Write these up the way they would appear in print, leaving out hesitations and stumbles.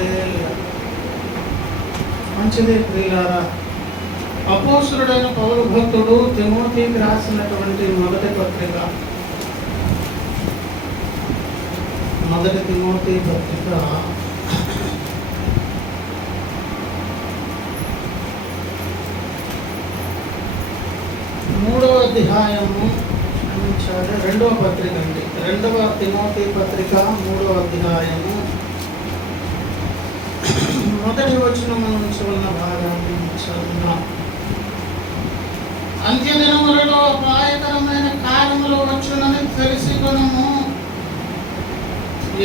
హల్లెలూయా. మంచిదే ప్రియులారా. అపోస్తలుడైన పౌలు భక్తుడు తిమోతికి రాసినటువంటి మొదటి పత్రిక, మొదటి తిమోతి పత్రిక 3వ అధ్యాయము, క్షమించాలి, 2వ పత్రిక అండి, 2వ తిమోతి పత్రిక 3వ అధ్యాయము మొదటి వచనం నుంచి ఉన్న భాగాన్ని చదువుదాం. అంత్యదినములలో అపాయకరమైన కాలములు వచ్చునని తెలిసికొనుము.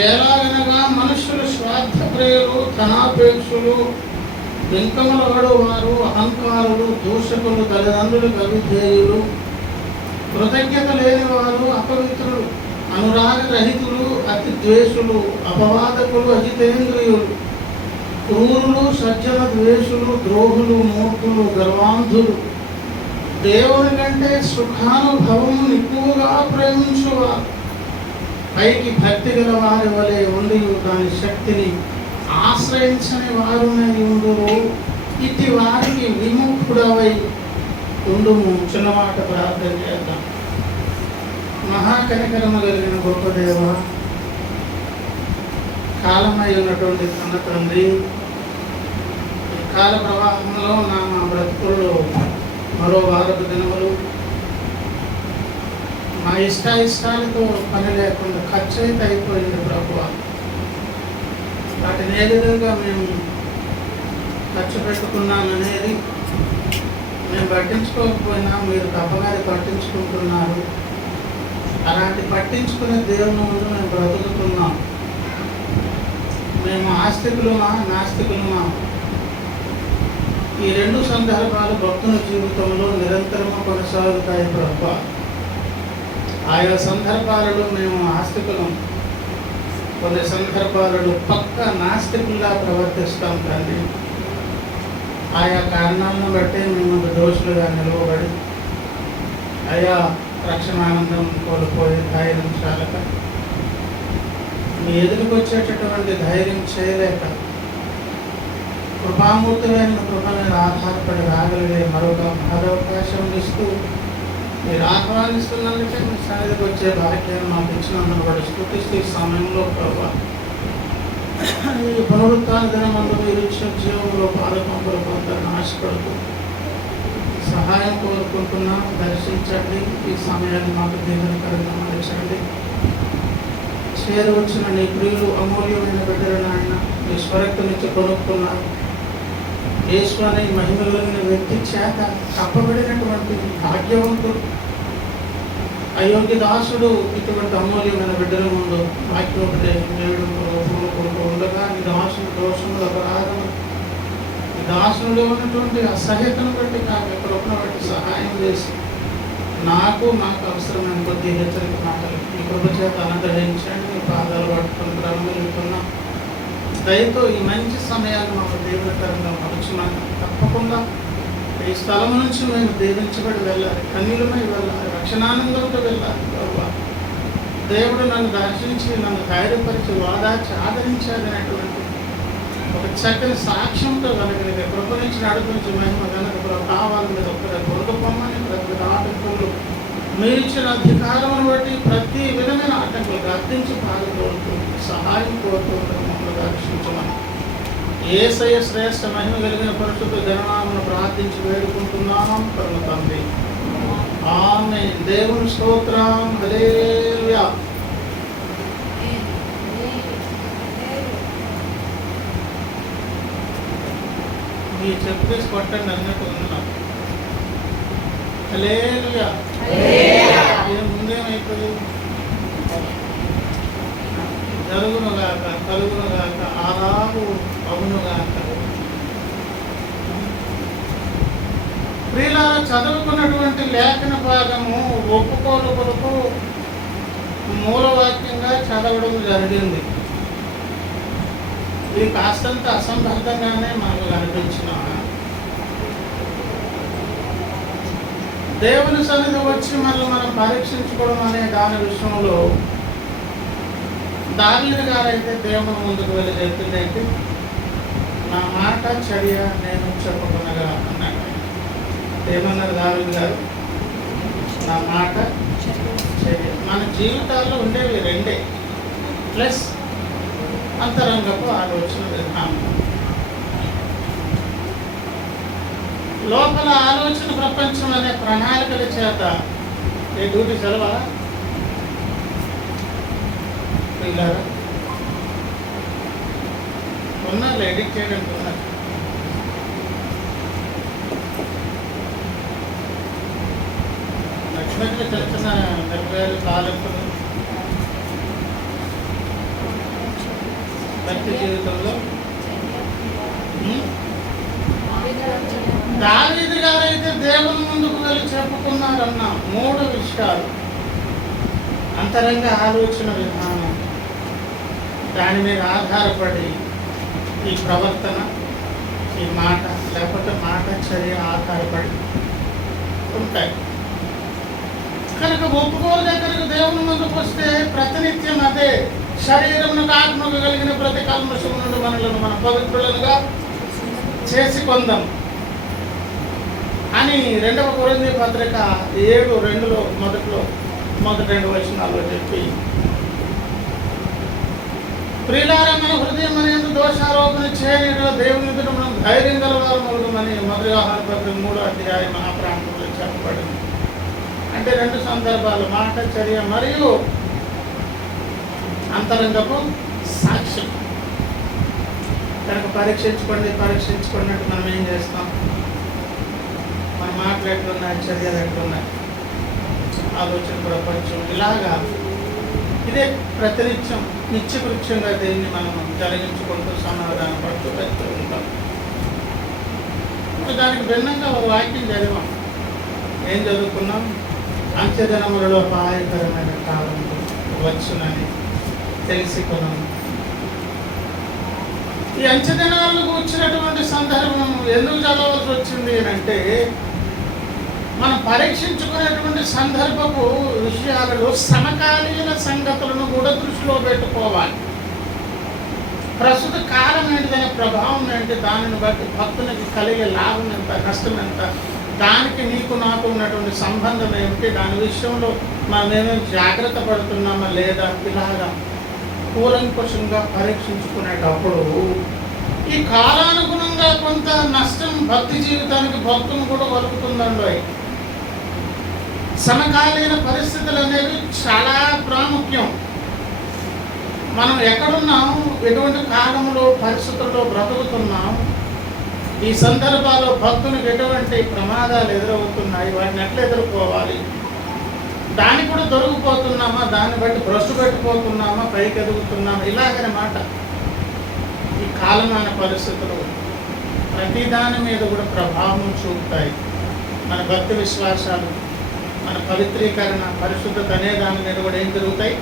ఎలాగనగా మనుషులు స్వార్థప్రియులు, ధనాపేక్షులు, బింకములు వారు, అహంకారులు, దూషకులు, తల్లిదండ్రులకు అవిధేయులు, కృతజ్ఞత లేని వారు, అపవిత్రులు, అనురాగరహితులు, అతి ద్వేషులు, అపవాదకులు, అజితేంద్రియులు, క్రూరులు, సజ్జన ద్వేషులు, ద్రోహులు, మూర్ఖులు, గర్వాంధులు, దేవుని కంటే సుఖానుభవం ఎక్కువగా ప్రేమించువారు, పైకి భక్తి గల వారి వలె ఉండి దాని శక్తిని ఆశ్రయించని వారునే ఉండురు. ఇట్టి వారికి విముఖుడవై ఉండుము. చిన్నమాట ప్రార్థన చేద్దాం. మహాకనికరము కలిగిన గొప్ప దేవ, కాలమై ఉన్నటువంటి కన్న తండ్రి, ఈ కాల ప్రవాహంలో నా బ్రతుకుల్లో మరో వారపు దినములు మా ఇష్టాలతో పని లేకుండా ఖర్చు అయితే అయిపోయింది ప్రభువ. వాటిని ఏ విధంగా మేము ఖర్చు పెట్టుకున్నామనేది మేము పట్టించుకోకపోయినా మీరు తప్పగారి పట్టించుకుంటున్నారు. అలాంటి పట్టించుకునే దేవుని ముందు మేము బ్రతుకుతున్నాం. మేము ఆస్తికులమా నాస్తికులమా? ఈ రెండు సందర్భాలు భక్తుల జీవితంలో నిరంతరము కొనసాగుతాయి ప్రభువా. ఆయా సందర్భాలలో మేము ఆస్తికులం, కొన్ని సందర్భాలలో పక్క నాస్తికుల్లా ప్రవర్తిస్తాం తండ్రి. ఆయా కారణాలను బట్టి మేము దోషులుగా నిలవబడి ఆయా రక్షణానందం కోల్పోయే ధైర్యం చాలక, మీ ఎదురుకు వచ్చేటటువంటి ధైర్యం చేయలేక, కృపామూర్తులైన కృప మీద ఆధారపడి రాగలిగే మరొక మహదవకాశం ఇస్తూ మీరు ఆహ్వానిస్తున్నందుకే మీ సన్నిధికి వచ్చే భాగ్యాన్ని మాకు ఇచ్చినందుకు బట్టి స్తుతిస్తూ ఈ సమయంలో ప్రభావ ఈ పునరుత్థాన దినమందు మీరు ఇచ్చిన జీవంలో పాలకొంపలు పొందాలని ఆశపడుతూ సహాయం కోరుకుంటున్నాం. దర్శించండి, ఈ సమయాన్ని మాకు దీవెనకరంగా మార్చండి. చేరువచ్చిన నీ ప్రియులు అమూల్యమైన బిడ్డలను ఆయన మీ స్వరక్తనిచ్చి కొనుక్కున్నారు. యేసు అనే మహిమలోని వ్యక్తి చేత కప్పబడినటువంటి భాగ్యవంతుడు అయోగ్య దాసుడు ఇటువంటి అమూల్యమైన బిడ్డల ముందు వాక్యోపదేశం చేయడం పూనుకుంటూ ఉండగా ఈ దాసుని దోషములు, అపరాధములు, ఈ దాసునిలో ఉన్నటువంటి అసహ్యతను బట్టి నాకు ఎక్కడొకన బట్టి సహాయం చేసి మాకు అవసరమైన కొద్ది హెచ్చరిక మాటలు మీ కృప చేత అనుగ్రహించండి. మీ పాదాలు పట్టుకుని ప్రారంభిస్తున్నాం. దయతో ఈ మంచి సమయాన్ని మాకు దీవెనకరంగా మలుచున్నాను. తప్పకుండా ఈ స్థలం నుంచి మేము దీవించబడి వెళ్ళాలి, కన్నీలమై వెళ్ళాలి, రక్షణానందంతో వెళ్ళాలి. దేవుడు నన్ను దర్శించి నన్ను ధైర్యపరిచి వాదాచి ఆదరించాలనేటువంటి ఒక చక్కని సాక్ష్యంతో కనుక కృప నుంచి నడిపించి మహిమ కనుక కావాలి మీద ఒక్కడే కొనుక్కోమని ప్రతి ఆటంకులు మీరు ఇచ్చిన అధికారమును బట్టి ప్రతి విధమైన ఆటంకులు గర్తించి పాల్గొంటూ సహాయం కోరుతూ మమ్మల్ని దర్శించమని యేసయ్య శ్రేష్ఠ మహిమ కలిగిన పరిశుద్ధ గణనామను ప్రార్థించి వేడుకుంటున్నాం పరమ తండ్రి. ఆమేన్. దేవుని స్తోత్రం. హల్లెలూయా. ఈ చెప్పు తీసి కొట్టండి అన్నట్టు ఉంది నాకు. హల్లెలూయా. ముందేమైపోయింది? జరుగునుగాక, కలుగునుగాక, ఆరాము అవునుగాక. ప్రియుల చదువుకున్నటువంటి లేఖన భాగము ఒప్పుకోలు కొరకు మూలవాక్యంగా చదవడం జరిగింది. ఇది కాస్తంత అసంబద్ధంగానే మనకు కనిపించిన దేవుని సన్నిధి వచ్చి మనం పరీక్షించుకోవడం అనే దాని విషయంలో దార్లిని గారైతే దేవుని ముందుకు వెళ్ళి చెప్పిందేంటి, నా మాట చర్య నేను చెప్పుకునగా అన్నాడు. ఏమన్నారు దావీదు గారు? నా మాట చర్య. మన జీవితాల్లో ఉండేవి రెండే, ప్లస్ అంతరంగపు ఆలోచన విధానం. లోపల ఆలోచన ప్రపంచం అనే ప్రణాళికల చేత ఏ డ్యూటీ సెలవా పిల్లరా ఉన్నారు, ఎడిట్ చేయడానికి ఉన్నారు. నచ్చినట్లు చిన్న చిన్న మిరపకాయలు, తాలింపులు వ్యక్తి జీవితంలో. దావీదు గారైతే దేవుని ముందుకు వెళ్ళి చెప్పుకున్నారన్న 3 విషయాలు. అంతరంగ ఆలోచన విధానం, దాని మీద ఆధారపడి ఈ ప్రవర్తన, ఈ మాట, లేకపోతే మాట చర్య ఆధారపడి ఉంటాయి. కనుక ఒప్పుకోలు దగ్గరకు దేవుని ముందుకు వస్తే ప్రతినిత్యం అదే శరీరమునకు ఆత్మకు కలిగిన ప్రతి కల్మషము నుండి మనలను మన పవిత్రులుగా చేసి కొందాం అని 2వ కొరింథీ పత్రిక 7:2 మొదటి 2 వచనాల్లో చెప్పి, ప్రియులారా మన హృదయం అనేది దోషారోపణ చేయడం దేవుని ఎదుట మనం ధైర్యం గలవారమని మొదటి యోహాను పత్రిక 3వ అధ్యాయం ఆ ప్రాంతంలో చెప్పబడింది. అంటే 2 సందర్భాలు, మాట చర్య మరియు అంతరంగపు సాక్ష్యం. కనుక పరీక్షించుకోండి అంటే మనం ఏం చేస్తాం? మన మాటలు ఎట్లున్నాయి, చర్యలు ఎట్లున్నాయి, ఆలోచన ప్రపంచం, ఇలాగా ఇదే ప్రతినిత్యం నిత్యకృత్యంగా దీన్ని మనం జరిగించుకుంటూ సమాధానం పడుతూ పెడుతూ ఉంటాం. దానికి భిన్నంగా ఒక వాక్యం చదివాం. ఏం చదువుకున్నాం? అంత్యదినములలో అపాయకరమైన కాలం వచ్చునని తెలుసుకున్నాం. ఈ అంత్యదినాలకు వచ్చినటువంటి సందర్భం ఎందుకు చదవాల్సి వచ్చింది అంటే, మనం పరీక్షించుకునేటువంటి సందర్భపు విషయాలలో సమకాలీన సంగతులను కూడా దృష్టిలో పెట్టుకోవాలి. ప్రస్తుత కాలం ఏంటి, దాని ప్రభావం ఏంటి, దానిని బట్టి భక్తునికి కలిగే లాభం ఎంత, నష్టం ఎంత, దానికి నీకు నాకు ఉన్నటువంటి సంబంధం ఏమిటి, దాని విషయంలో మనం ఏమేమి జాగ్రత్త పడుతున్నామా లేదా, ఇలాగా కూలంకుషంగా పరీక్షించుకునేటప్పుడు ఈ కాలానుగుణంగా కొంత నష్టం భక్తి జీవితానికి భక్తులను కూడా కలుగుతుందండి. సమకాలీన పరిస్థితులు అనేవి చాలా ప్రాముఖ్యం. మనం ఎక్కడున్నాం, ఎటువంటి కాలంలో పరిస్థితుల్లో బ్రతుకుతున్నాం, ఈ సందర్భాల్లో భక్తునికి ఎటువంటి ప్రమాదాలు ఎదురవుతున్నాయి, వాటిని ఎట్లా ఎదుర్కోవాలి, దానికి కూడా దొరికిపోతున్నామా, దాన్ని బట్టి భ్రష్టు పెట్టిపోతున్నామా, పైకి ఎదుగుతున్నామా, ఇలాగనే మాట. ఈ కాలమైన పరిస్థితులు ప్రతి దాని మీద కూడా ప్రభావం చూపుతాయి. మన భక్తి విశ్వాసాలు, మన పవిత్రీకరణ, పరిశుద్ధత అనే దాని మీద కూడా ఏం జరుగుతాయి?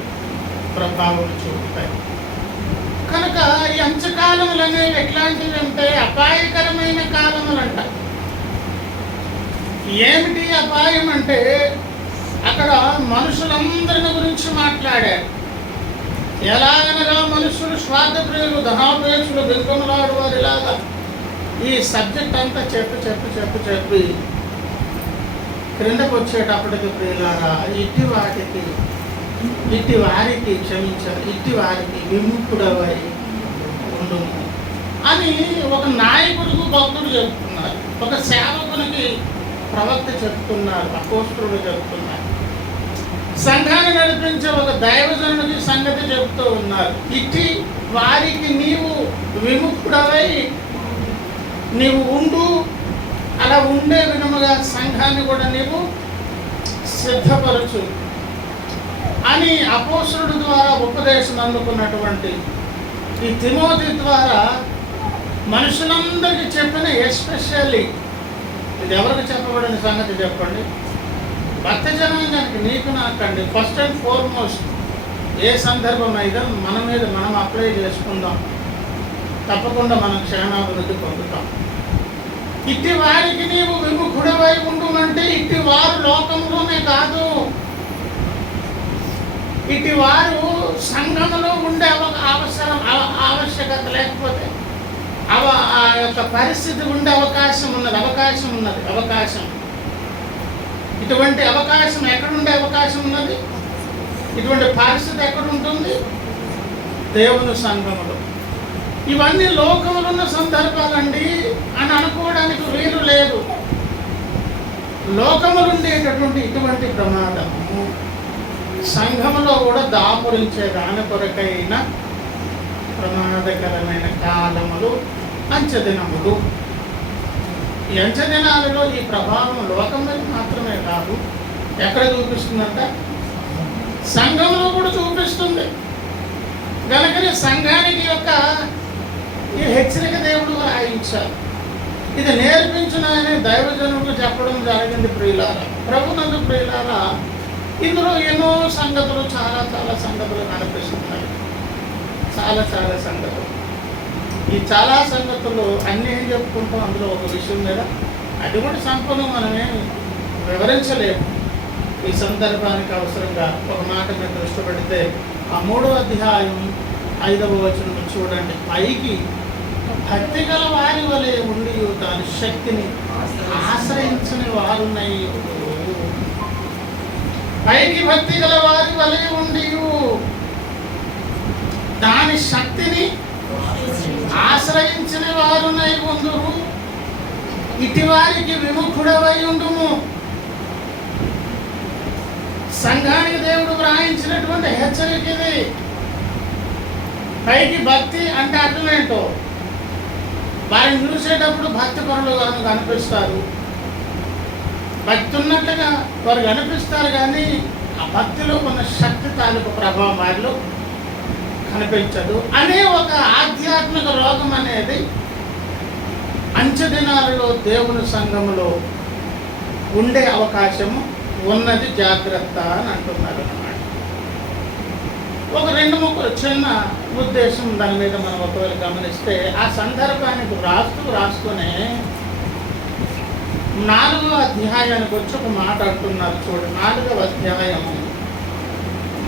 ప్రభావం చూపుతాయి. కనుక ఈ అంత్యకాలములు అనేవి ఎట్లాంటివి అంటే అపాయకరమైన కాలములంట. ఏమిటి అపాయం అంటే, అక్కడ మనుషులందరిని గురించి మాట్లాడారు. ఎలాగనగా మనుషులు స్వార్థప్రియులు, ధనాపేక్షలు, బిల్కములాడు వారు, ఇలాగా ఈ సబ్జెక్ట్ అంతా చెప్పి క్రిందకు వచ్చేటప్పటికి ప్రియులారా, ఇట్టి వారికి క్షమించారు, ఇట్టి వారికి విముక్తుడవై ఉండుము అని ఒక నాయకుడికి భక్తుడు చెప్తున్నారు, ఒక సేవకునికి ప్రవక్త చెప్తున్నారు, అపోస్తలుడు చెప్తున్నారు, సంఘాన్ని నడిపించే ఒక దైవజనుడికి సంగతి చెప్తూ ఉన్నారు. ఇట్టి వారికి నీవు విముక్తుడవై నీవు ఉండు, అలా ఉండే విధముగా సంఘాన్ని కూడా నీవు సిద్ధపరచు అని అపోస్తలుడి ద్వారా ఉపదేశం అందుకున్నటువంటి ఈ తిమోతి ద్వారా మనుషులందరికీ చెప్పిన, ఎస్పెషల్లీ ఇది ఎవరికి చెప్పబడిన సంగతి చెప్పండి? భక్త జనాంగానికి, నీకు నాకండి. ఫస్ట్ అండ్ ఫార్మోస్ట్ ఏ సందర్భం అయితే మన మీద మనం అప్లై చేసుకుందాం, తప్పకుండా మనం క్షేమాభివృద్ధి పొందుతాం. ఇట్టి వారికి నీవు విముఖుడవై ఉండుమంటే, ఇట్టి వారు లోకంలోనే కాదు, ఇటు వారు సంఘములో ఉండే ఆవశ్యకత లేకపోతే ఆ యొక్క పరిస్థితి ఉండే అవకాశం ఉన్నది. ఇటువంటి అవకాశం ఎక్కడుండే అవకాశం ఉన్నది? ఇటువంటి పరిస్థితి ఎక్కడుంటుంది? దేవుని సంఘములో. ఇవన్నీ లోకములో ఉన్న సందర్భాలండి అని అనుకోవడానికి వీలు లేదు. లోకములు ఉండేటటువంటి ఇటువంటి ప్రమాదము సంఘములో కూడా దాపురించే దాని కొరకైన ప్రమాదకరమైన కాలములు అంచెదినములు. ఈ అంచెదినాలలో ఈ ప్రభావం లోకం మీద మాత్రమే కాదు, ఎక్కడ చూపిస్తుందంట? సంఘంలో కూడా చూపిస్తుంది. కనుకనే సంఘానికి యొక్క ఈ హెచ్చరిక దేవుడు రాయించారు. ఇది నేర్పించునని దైవజనులకు చెప్పడం జరిగింది. ప్రియులారా, ప్రభునందు ప్రియులారా, ఇందులో ఎన్నో సంగతులు, చాలా సంగతులు కనిపిస్తున్నాయి. చాలా సంగతులు. ఈ చాలా సంగతులు అన్నీ ఏం చెప్పుకుంటాం, అందులో ఒక విషయం మీద అది కూడా సంపూర్ణం మనమే వివరించలేము. ఈ సందర్భానికి అవసరంగా ఒక మాట మీద దృష్టి పెడితే ఆ 3వ అధ్యాయం 5వ వచనం చూడండి. పైకి భక్తి గల వారి వలె ఉండి దాని శక్తిని ఆశ్రయించని వారున్నై. పైకి భక్తి గల వారి వలె ఉండి దాని శక్తిని ఆశ్రయించిన వారునై ఉందురు. ఇటివారికి విముఖుడవై ఉండుము. సంఘానికి దేవుడు వ్రాయించినటువంటి హెచ్చరిక ఇది. పైకి భక్తి అంటే అర్థం ఏంటో, వారిని చూసేటప్పుడు భక్తి పరులుగాను కనిపిస్తారు, భక్తి ఉన్నట్లుగా వారు కనిపిస్తారు, కానీ ఆ భక్తిలో ఉన్న శక్తి తాలూకు ప్రభావం వారిలో కనిపించదు అనే ఒక ఆధ్యాత్మిక రోగం అనేది అంచె దినాలలో దేవుని సంఘములో ఉండే అవకాశము ఉన్నది. జాగ్రత్త అని అంటున్నారు అన్నమాట. ఒక 2-3 చిన్న ఉద్దేశం దాని మీద మనం ఒకవేళ గమనిస్తే, ఆ సందర్భానికి రాసుకునే 4వ అధ్యాయానికి వచ్చి ఒక మాట అంటున్నారు. చూడండి, 4వ అధ్యాయం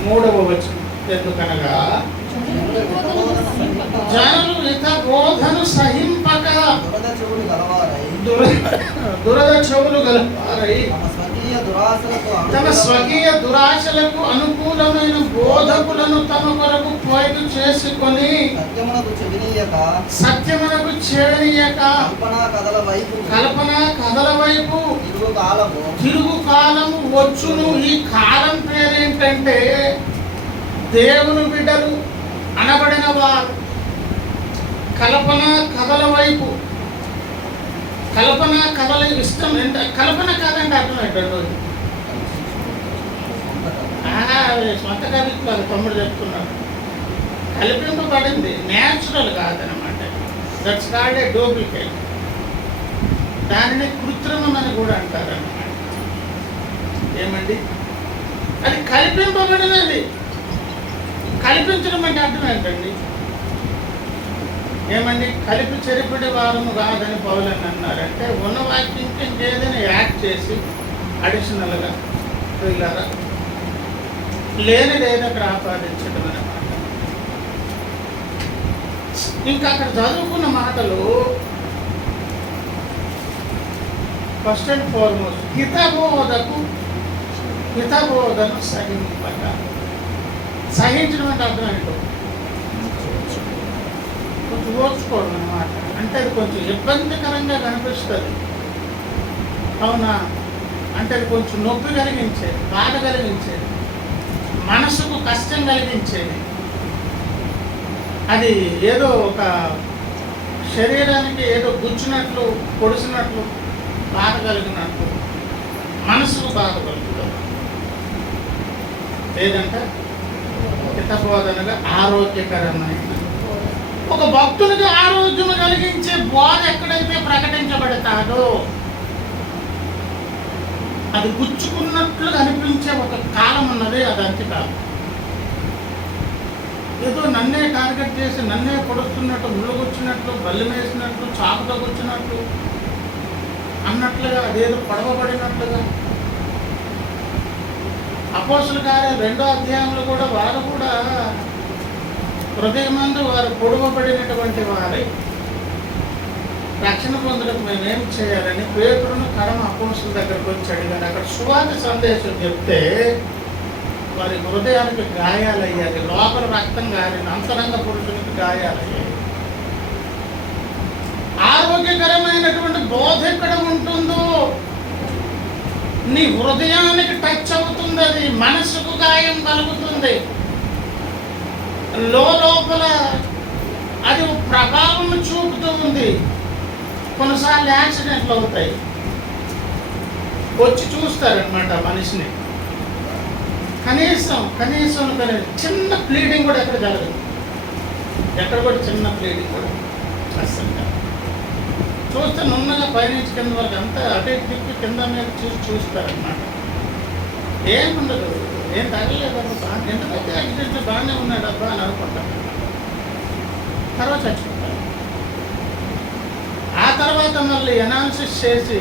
3వ వచనం. ఎందుకనగా జనులు హిత బోధను సహింపక దురద చెవులు గలవారై తమ స్వకీయ దురాశలకు అనుకూలమైన బోధకులను తమ కొరకు పోయిన చేసుకొని సత్యమునకు చెవినీయక కల్పనా కథల వైపు తిరుగు కాలము వచ్చును. ఈ కాలం పేరేంటంటే దేవుని బిడ్డలు అనబడిన వారు కల్పన కథల వైపు. కల్పన కథల ఇష్టం ఎంత? కల్పన కథ అంటే అర్థం ఏంటండి? సొంత కవిత్వాలు తమ్ముడు చెప్తున్నాడు. కల్పింపబడింది, న్యాచురల్ కాదనమాట. That's called a duplicate. దానిని కృత్రిమం అని కూడా అంటారన్నమాట. ఏమండి, అది కల్పింపబడినది. కల్పించడం అంటే అర్థం ఏంటండి? ఏమండి, కలిపి చెరిపిడి వారము కాదని పౌలని అన్నారంటే ఉన్న వాక్యంకి ఇంకేదైనా యాడ్ చేసి అడిషనల్గా వీళ్ళారా లేనిదేదో అక్కడ ఆపాదించడం అన్నమాట. ఇంకా అక్కడ చదువుకున్న మాటలు ఫస్ట్ అండ్ ఫార్మోస్ట్ హితబోధను సహింపక. సహించడం అంటే అర్థం ఏంటో కొంచెం ఓర్చుకోవడం అన్నమాట. అంటే అది కొంచెం ఇబ్బందికరంగా కనిపిస్తుంది, అవునా? అంటే అది కొంచెం నొప్పి కలిగించేది, బాధ కలిగించేది, మనసుకు కష్టం కలిగించేది. అది ఏదో ఒక శరీరానికి ఏదో గుచ్చినట్లు, పొడిచినట్లు, బాధ కలిగినట్లు, మనసుకు బాధ కలుగుతుంది. లేదంటే హితబోధనగా ఆరోగ్యకరమైన ఒక భక్తునికి ఆరోగ్యం కలిగించే బోధ ఎక్కడైతే ప్రకటించబడతాడో అది గుచ్చుకున్నట్లు అనిపించే ఒక కాలం ఉన్నది. అది అంతే కాదు, ఏదో నన్నే టార్గెట్ చేసి నన్నే పొడుస్తున్నట్టు, ముళ్ళుగుచ్చినట్లు, బల్లి వేసినట్లు, చాకుతో గుచ్చినట్లు అన్నట్లుగా, అదేదో పొడవబడినట్లుగా. అపోస్తుల కార్యాలు 2వ అధ్యాయంలో కూడా వారు కూడా హృదయమందు వారు పొడవబడినటువంటి వారే రక్షణ పొందడానికి మేమేం చేయాలని పేతురును కడమ అపోస్తుల దగ్గరకు వచ్చి అడిగాను. అక్కడ సువార్త సందేశం చెప్తే వారి హృదయానికి గాయాలయ్యాయి, లోపల రక్తం గారింది, అంతరంగ పురుషునికి గాయాలయ్యాయి. ఆరోగ్యకరమైనటువంటి బోధ ఎక్కడ ఉంటుందో నీ హృదయానికి టచ్ అవుతుంది, అది మనసుకు గాయం కలుగుతుంది, లోపల అది ప్రభావం చూపుతూ ఉంది. కొన్నిసార్లు యాక్సిడెంట్లు అవుతాయి, వచ్చి చూస్తారనమాట మనిషిని, కనీసం చిన్న బ్లీడింగ్ కూడా ఎక్కడ జరగదు, ఎక్కడ కూడా చిన్న బ్లీడింగ్ కూడా అసలు చూస్తే నున్నగా పైనుంచి కింద వరకు అంతా అటే తిప్పి కింద మీద చూస్తారనమాట. ఏముండదు, ఏం తగలేదబ్బా, ఎందుకంటే యాక్సిడెంట్ బాగానే ఉన్నాడు అబ్బా అని అనుకుంటారు. తర్వాత చచ్చిపోతారు. ఆ తర్వాత మళ్ళీ ఎనాలిసిస్ చేసి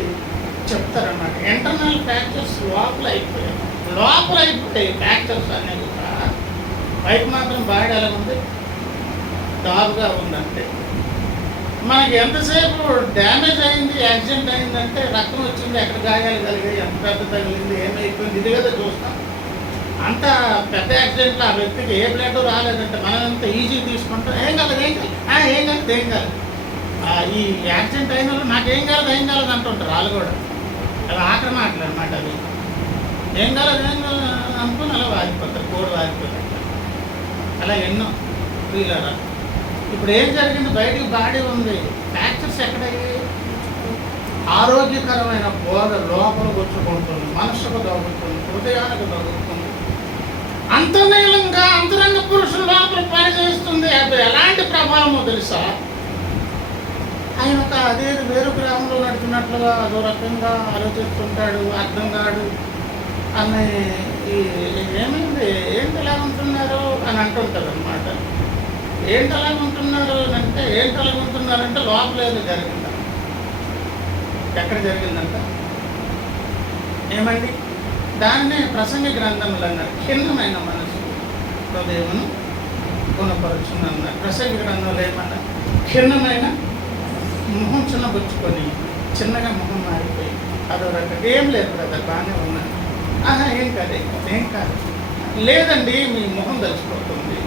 చెప్తారన్నమాట, ఇంటర్నల్ ఫ్రాక్చర్స్ లోపల అయిపోయాయి ఫ్రాక్చర్స్ అనేది కూడా. బయట మాత్రం బాడీ ఎలా ఉంది, దారుగా ఉందంటే మనకి ఎంతసేపు డ్యామేజ్ అయింది, యాక్సిడెంట్ అయిందంటే రక్తం వచ్చింది, ఎక్కడ గాయాలు కలిగాయి, ఎంత పెద్ద తగిలింది, ఏమైపోయింది, ఇది కదా చూస్తాం. అంత పెద్ద యాక్సిడెంట్లో ఆ వ్యక్తికి ఏ బ్లడ్ రాలేదంటే మనం ఎంత ఈజీ తీసుకుంటాం, ఏం కాదు ఈ యాక్సిడెంట్ అయిన వాళ్ళు నాకేం కాలేదు అంటుంటారు. వాళ్ళు కూడా అవి ఆఖరి మాటలు అనమాట. అవి ఏం కాలేదు అనుకుని అలా వారిపోతారు, కోడి వారిపోతారు. అలా ఎన్నో ఫీలరా. ఇప్పుడు ఏం జరిగింది, బయటికి బాడీ ఉంది, ఫ్రాక్చర్స్ ఎక్కడయ్యాయి? ఆరోగ్యకరమైన బోధ లోపల గుచ్చుకుంటుంది, మనసుకు తగ్గుతుంది, హృదయానికి తగ్గుతుంది, అంతర్లీనంగా అంతరంగ పురుషుల లోపల పనిచేస్తుంది. అది ఎలాంటి ప్రభావమో తెలుసా? ఆయన ఒక అదే వేరు గ్రామంలో నడుచున్నట్లుగా అదో రకంగా ఆలోచిస్తుంటాడు, అర్థం కాడు. ఆమె ఏమైంది, ఏంటి ఎలా ఉంటున్నారు అని అంటుంటారు అనమాట. ఏంటి అలాగ ఉంటున్నారు అంటే, లోపల ఏదో జరిగిందా? ఎక్కడ జరిగిందంట? ఏమండి, దాన్నే ప్రసంగి గ్రంథములు అన్నారు, ఖిన్నమైన మనసు హృదయమును గుణపరచును అన్నారు. ప్రసంగి గ్రంథంలో ఏమన్నా, ఖిన్నమైన మొహం చిన్నబుచ్చుకొని చిన్నగా మొహం మారిపోయి అదో రకం. ఏం లేదు బ్రదర్, బాగానే ఉన్నాను. ఏం కాదు లేదండి, మీ మొహం తెలిసిపోతుంది,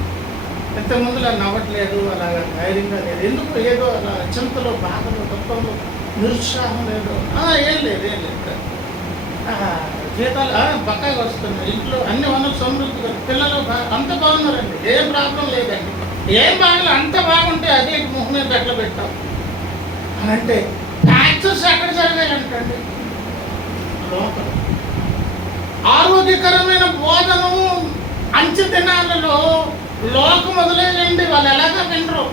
ఇంతకుముందులా నవ్వట్లేదు, అలాగా ధైర్యంగా లేదు, ఎందుకు ఏదో అలా చింతలో, బాధలో, దుఃఖంలో, నిరుత్సాహం లేదు. ఏం లేదు జీతాలు బకాయి వస్తున్నాయి, ఇంట్లో అన్ని వనరులు సమృద్ధిగా, పిల్లలు అంత బాగున్నారండి, ఏం ప్రాబ్లం లేదండి, ఏం బాగలేదు, అంత బాగుంటే అదే ముఖం మీద ఎట్లా పెట్టాం అని అంటే ఫ్రాక్చర్స్ ఎక్కడ జరిగాయంటండి? లోపల. ఆరోగ్యకరమైన బోధను అంచె దినాలలో లోకం వదిలేయండి, వాళ్ళు ఎలాగా వినరు.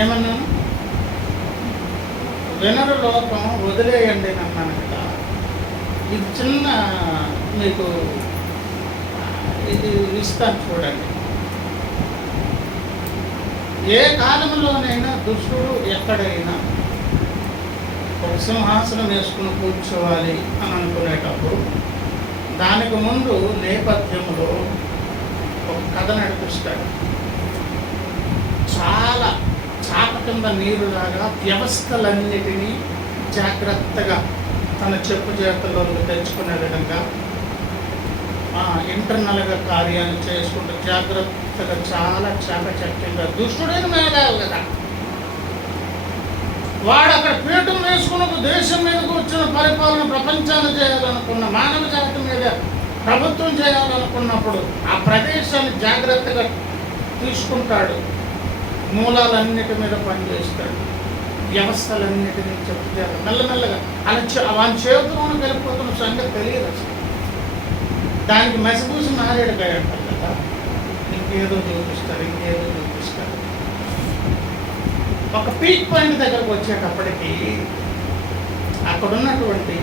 ఏమన్నాను, వినరు, లోకం వదిలేయండి అన్నాను కదా. ఇది చిన్న మీకు ఇది ఇస్తాను చూడండి. ఏ కాలంలోనైనా దుష్టుడు ఎక్కడైనా ఒక సింహాసనం వేసుకుని కూర్చోవాలి అని అనుకునేటప్పుడు దానికి ముందు నేపథ్యంలో ఒక కథ నడిపిస్తాడు. చాలా చాప కింద నీరులాగా వ్యవస్థలన్నిటినీ జాగ్రత్తగా తన చెప్పు చేతుల్లోకి తెచ్చుకునే విధంగా ఇంటర్నల్గా కార్యాలు చేసుకుంటూ జాగ్రత్తగా చాలా చాకచక్యంగా, దుష్టుడైన మేధావి కదా వాడు, అక్కడ పీఠం వేసుకున్న దేశం మీదకు వచ్చిన పరిపాలన ప్రపంచాన్ని చేయాలనుకున్న, మానవ జాతి మీద ప్రభుత్వం చేయాలనుకున్నప్పుడు ఆ ప్రదేశాన్ని జాగ్రత్తగా తీసుకుంటాడు, మూలాలన్నిటి మీద పనిచేస్తాడు, వ్యవస్థలన్నిటినీ చెప్తాడు. మెల్లమెల్లగా వాని చేతులను వెళ్ళిపోతున్న సంగతి తెలియదు అసలు. దానికి మెసపూసి మారేడుకాయ అంటారు కదా, ఇంకేదో చూపిస్తారు. ఒక పీక్ పాయింట్ దగ్గరకు వచ్చేటప్పటికి అక్కడ ఉన్నటువంటి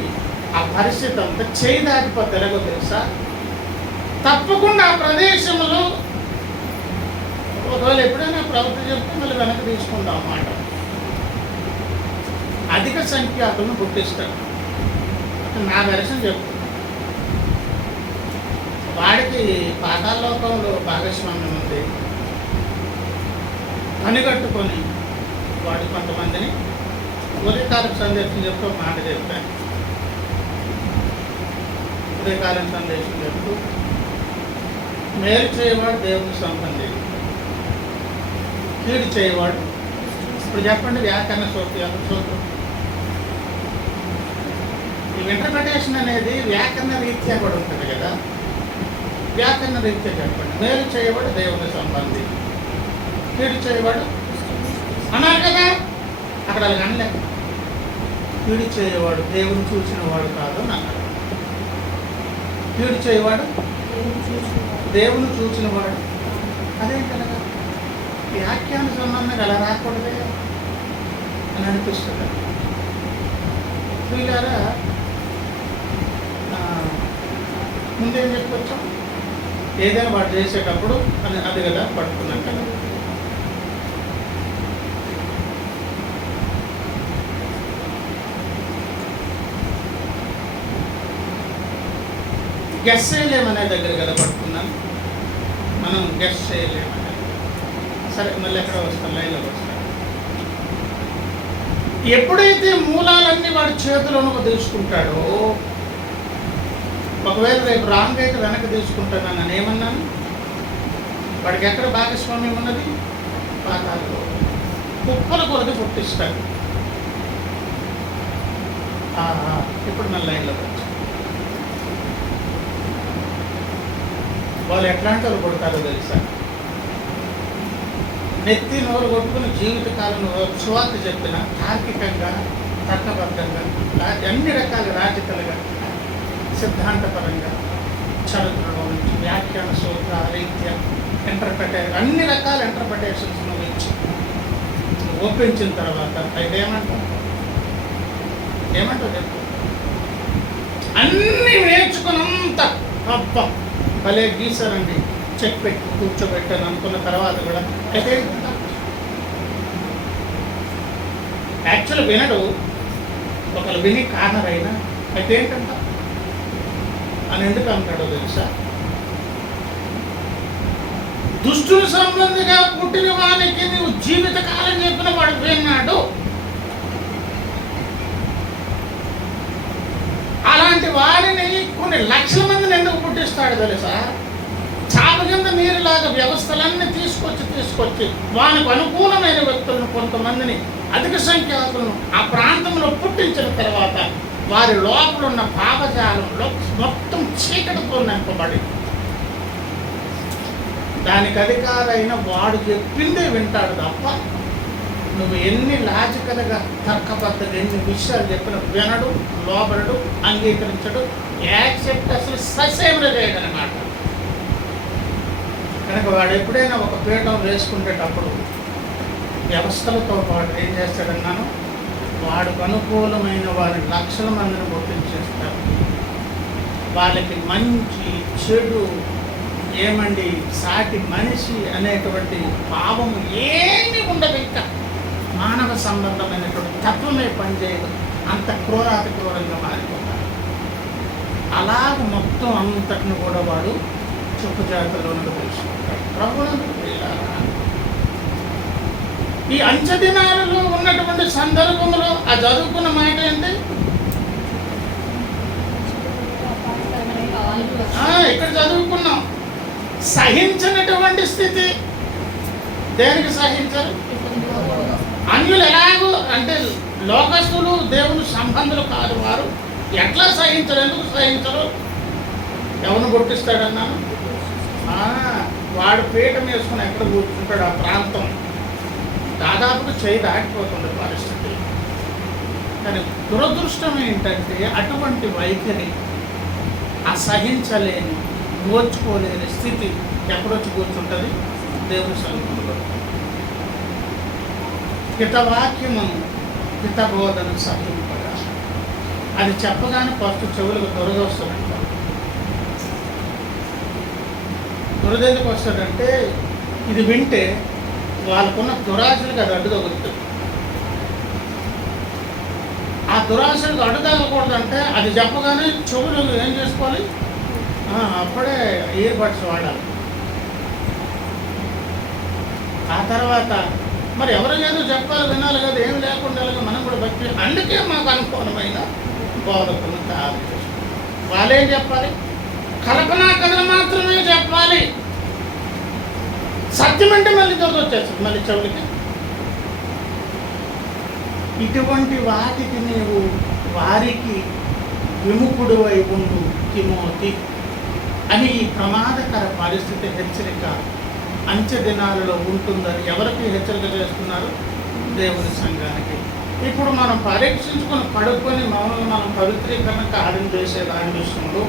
ఆ పరిస్థితి అంతా చేయి దాటిపోతే ఎలాగో తెలుసా? తప్పకుండా ఆ ప్రదేశంలో ఒకవేళ ఎప్పుడైనా ప్రభుత్వం చెప్తే మళ్ళీ వెనక్కి తీసుకుంటాం అన్నమాట. అధిక సంఖ్యాకులను పుట్టిస్తాడు. నా దర్శనం చెప్తుంది, వాడికి పాతాళలోకంలో భాగస్వామ్యం ఉంది, పని కట్టుకొని వాడు కొంతమందిని ఉదయకాలం సందేశం చెప్తూ ఒక మాట చెప్తాను. ఉదయకాలం సందేశం చెప్తూ మేలు చేయవాడు దేవుని సంబంధి, కీడు చేయవాడు. ఇప్పుడు చెప్పండి, వ్యాకరణ సూత్రం. ఈ ఇంటర్ప్రిటేషన్ అనేది వ్యాకరణ రీత్యా కూడా ఉంటుంది కదా. వ్యాకరణ రీత్యా చెప్పండి. మేలు చేయవాడు దేవుని సంబంధి, కీడు చేయవాడు అన్నారు కదా. అక్కడ అలాగ అనలేదు. కీడు చేయవాడు దేవుని చూసిన వాడు కాదు అని అన్నాడు. కీడు చేయవాడు దేవుని చూసిన వాడు. అదేంటనగా వ్యాఖ్యాన సంబంధం ఎలా రాకూడదే అని అనిపిస్తుంది. వీళ్ళారా ముందేం చెప్పుకొచ్చాం, ఏదైనా వాడు చేసేటప్పుడు అని అది కదా పట్టుకున్నాం కదా. గెస్ చేయలేమనే దగ్గర కదా పట్టుకున్నాను. మనం గెస్ చేయలేమనే. సరే, మళ్ళీ ఎక్కడ వస్తాం, లైన్లోకి వస్తాం. ఎప్పుడైతే మూలాలన్నీ వాడి చేతిలోనూ తీసుకుంటాడో, ఒకవేళ రేపు రాంగ్ అయితే వెనక్కి తీసుకుంటాను అని ఏమన్నాను. వాడికి ఎక్కడ భాగస్వామ్యం ఉన్నది? పాతాళంలో కుప్పల కొలది పుట్టిస్తాడు. ఇప్పుడు మన లైన్లోకి వచ్చాం. వాళ్ళు ఎట్లాంటి వాళ్ళు కొడతారో తెలుసా? నెత్తి నోరు కొట్టుకుని జీవితకాలం సువార్త చెప్పిన తార్కికంగా, తర్కబద్ధంగా, అన్ని రకాల రాజకీయాలుగా, సిద్ధాంతపరంగా, చరిత్రలో నుంచి వ్యాఖ్యాన సూత్ర రీత్యా అన్ని రకాల ఇంటర్ప్రిటేషన్స్ ఇచ్చి ఒప్పించిన తర్వాత అయితే ఏమంటావు చెప్పు. అన్నీ నేర్చుకున్నంత అబ్బా భలే గీసారండి, చెక్ పెట్టి కూర్చోబెట్టాను అనుకున్న తర్వాత కూడా అయితే యాక్చువల్ వినడు. ఒకరు విని కార్నర్ అయినా అయితే ఏంటంట అని ఎందుకు అంటాడో తెలుసా? దుష్టుల సంబంధిగా పుట్టిన వానికి నువ్వు జీవితకాలం చెప్పిన వాడు విన్నాడు. అలాంటి వారిని కొన్ని లక్షల మందిని ఎందుకు పుట్టిస్తాడు తెలుసా? చాప కింద నీరులాగా వ్యవస్థలన్నీ తీసుకొచ్చి వానికి అనుకూలమైన వ్యక్తులను కొంతమందిని, అధిక సంఖ్యాకులను ఆ ప్రాంతంలో పుట్టించిన తర్వాత వారి లోపల ఉన్న భావజాలంలో మొత్తం చీకటితో నింపబడి దానికి అధికారైన వాడు చెప్పిందే వింటాడు తప్ప నువ్వు ఎన్ని లాజికల్గా తర్కబద్ధంగా ఎన్ని విషయాలు చెప్పిన వినడు, లోబడడు, అంగీకరించడు, యాక్సెప్ట్ అసలు ససేమలు చేయడనమాట. కనుక వాడు ఎప్పుడైనా ఒక పీఠం వేసుకునేటప్పుడు వ్యవస్థలతో పాటు ఏం చేస్తాడన్నాను, వాడికి అనుకూలమైన వారి లక్షల మందిని గుర్తించేస్తారు. వాళ్ళకి మంచి చెడు ఏమండి సాటి మనిషి అనేటువంటి భావం ఏమీ ఉండదు. ఇంకా మానవ సంబంధమైనటువంటి తత్వమే పనిచేయదు. అంత క్రూరాతి క్రూరంగా మారిపోతారు. అలాగ మొత్తం అంతటిని కూడా వాడు చుట్టు జాగ్రత్తలోనూ తెలుసుకుంటాడు. ప్రభువునందు ప్రియులారా, ఈ అంచె దినాలలో ఉన్నటువంటి సందర్భంలో ఆ చదువుకున్న మాట ఏంటి? ఇక్కడ చదువుకున్నాం, సహించినటువంటి స్థితి. దేనికి సహించరు? అన్యులు ఎలాగో అంటే లోకస్తులు దేవుని సంబంధులు కాదు వారు. ఎట్లా సహించరు? ఎందుకు సహించరు? ఎవరిని గుర్తిస్తాడన్నాను? వాడు పీఠం వేసుకుని ఎక్కడ కూర్చుంటాడు ఆ ప్రాంతం దాదాపుగా చేయి దాటిపోతుంది పరిస్థితి. కానీ దురదృష్టం ఏంటంటే అటువంటి వైఖరి, అసహించలేని, ఓర్చుకోలేని స్థితి ఎక్కడొచ్చి కూర్చుంటుంది? దేవుని సన్నిధిలో. హితవాక్యమును హితబోధన సహింపగా, అది చెప్పగానే ఫస్ట్ చెవులకు దురదొస్తుందంట. దురదెందుకు వస్తుందంటే ఇది వింటే వాళ్ళకున్న దురాశలకు అది అడ్డు తగులుతుంది. ఆ దురాశలకు అడ్డు తగలకూడదంటే అది చెప్పగానే చెవులు ఏం చేసుకోవాలి? అప్పుడే ఇయర్ బడ్స్ వాడాలి. ఆ తర్వాత మరి ఎవరు ఏదో చెప్పాలి వినాలి కదా, ఏం లేకుండా మనం కూడా భక్తి. అందుకే మాకు అనుకూలమైన బోధకులను తయారు చేసుకుంటాం. వాళ్ళేం చెప్పాలి? కల్పనా కథలు మాత్రమే చెప్పాలి. సత్యం అంటే మళ్ళీ వచ్చేస్తుంది మళ్ళీ చెవులకి. ఇటువంటి వాటికి నీవు వారికి విముఖుడు అయి ఉండు తిమోతి అని ఈ ప్రమాదకర పరిస్థితి హెచ్చరిక అంచె దినాలలో ఉంటుందని ఎవరికి హెచ్చరిక చేస్తున్నారు? దేవుని సంఘానికి. ఇప్పుడు మనం పరీక్షించుకొని పడుకొని మౌనంగా మనం పవిత్రీకరణ కార్యం చేసే దాని విషయంలో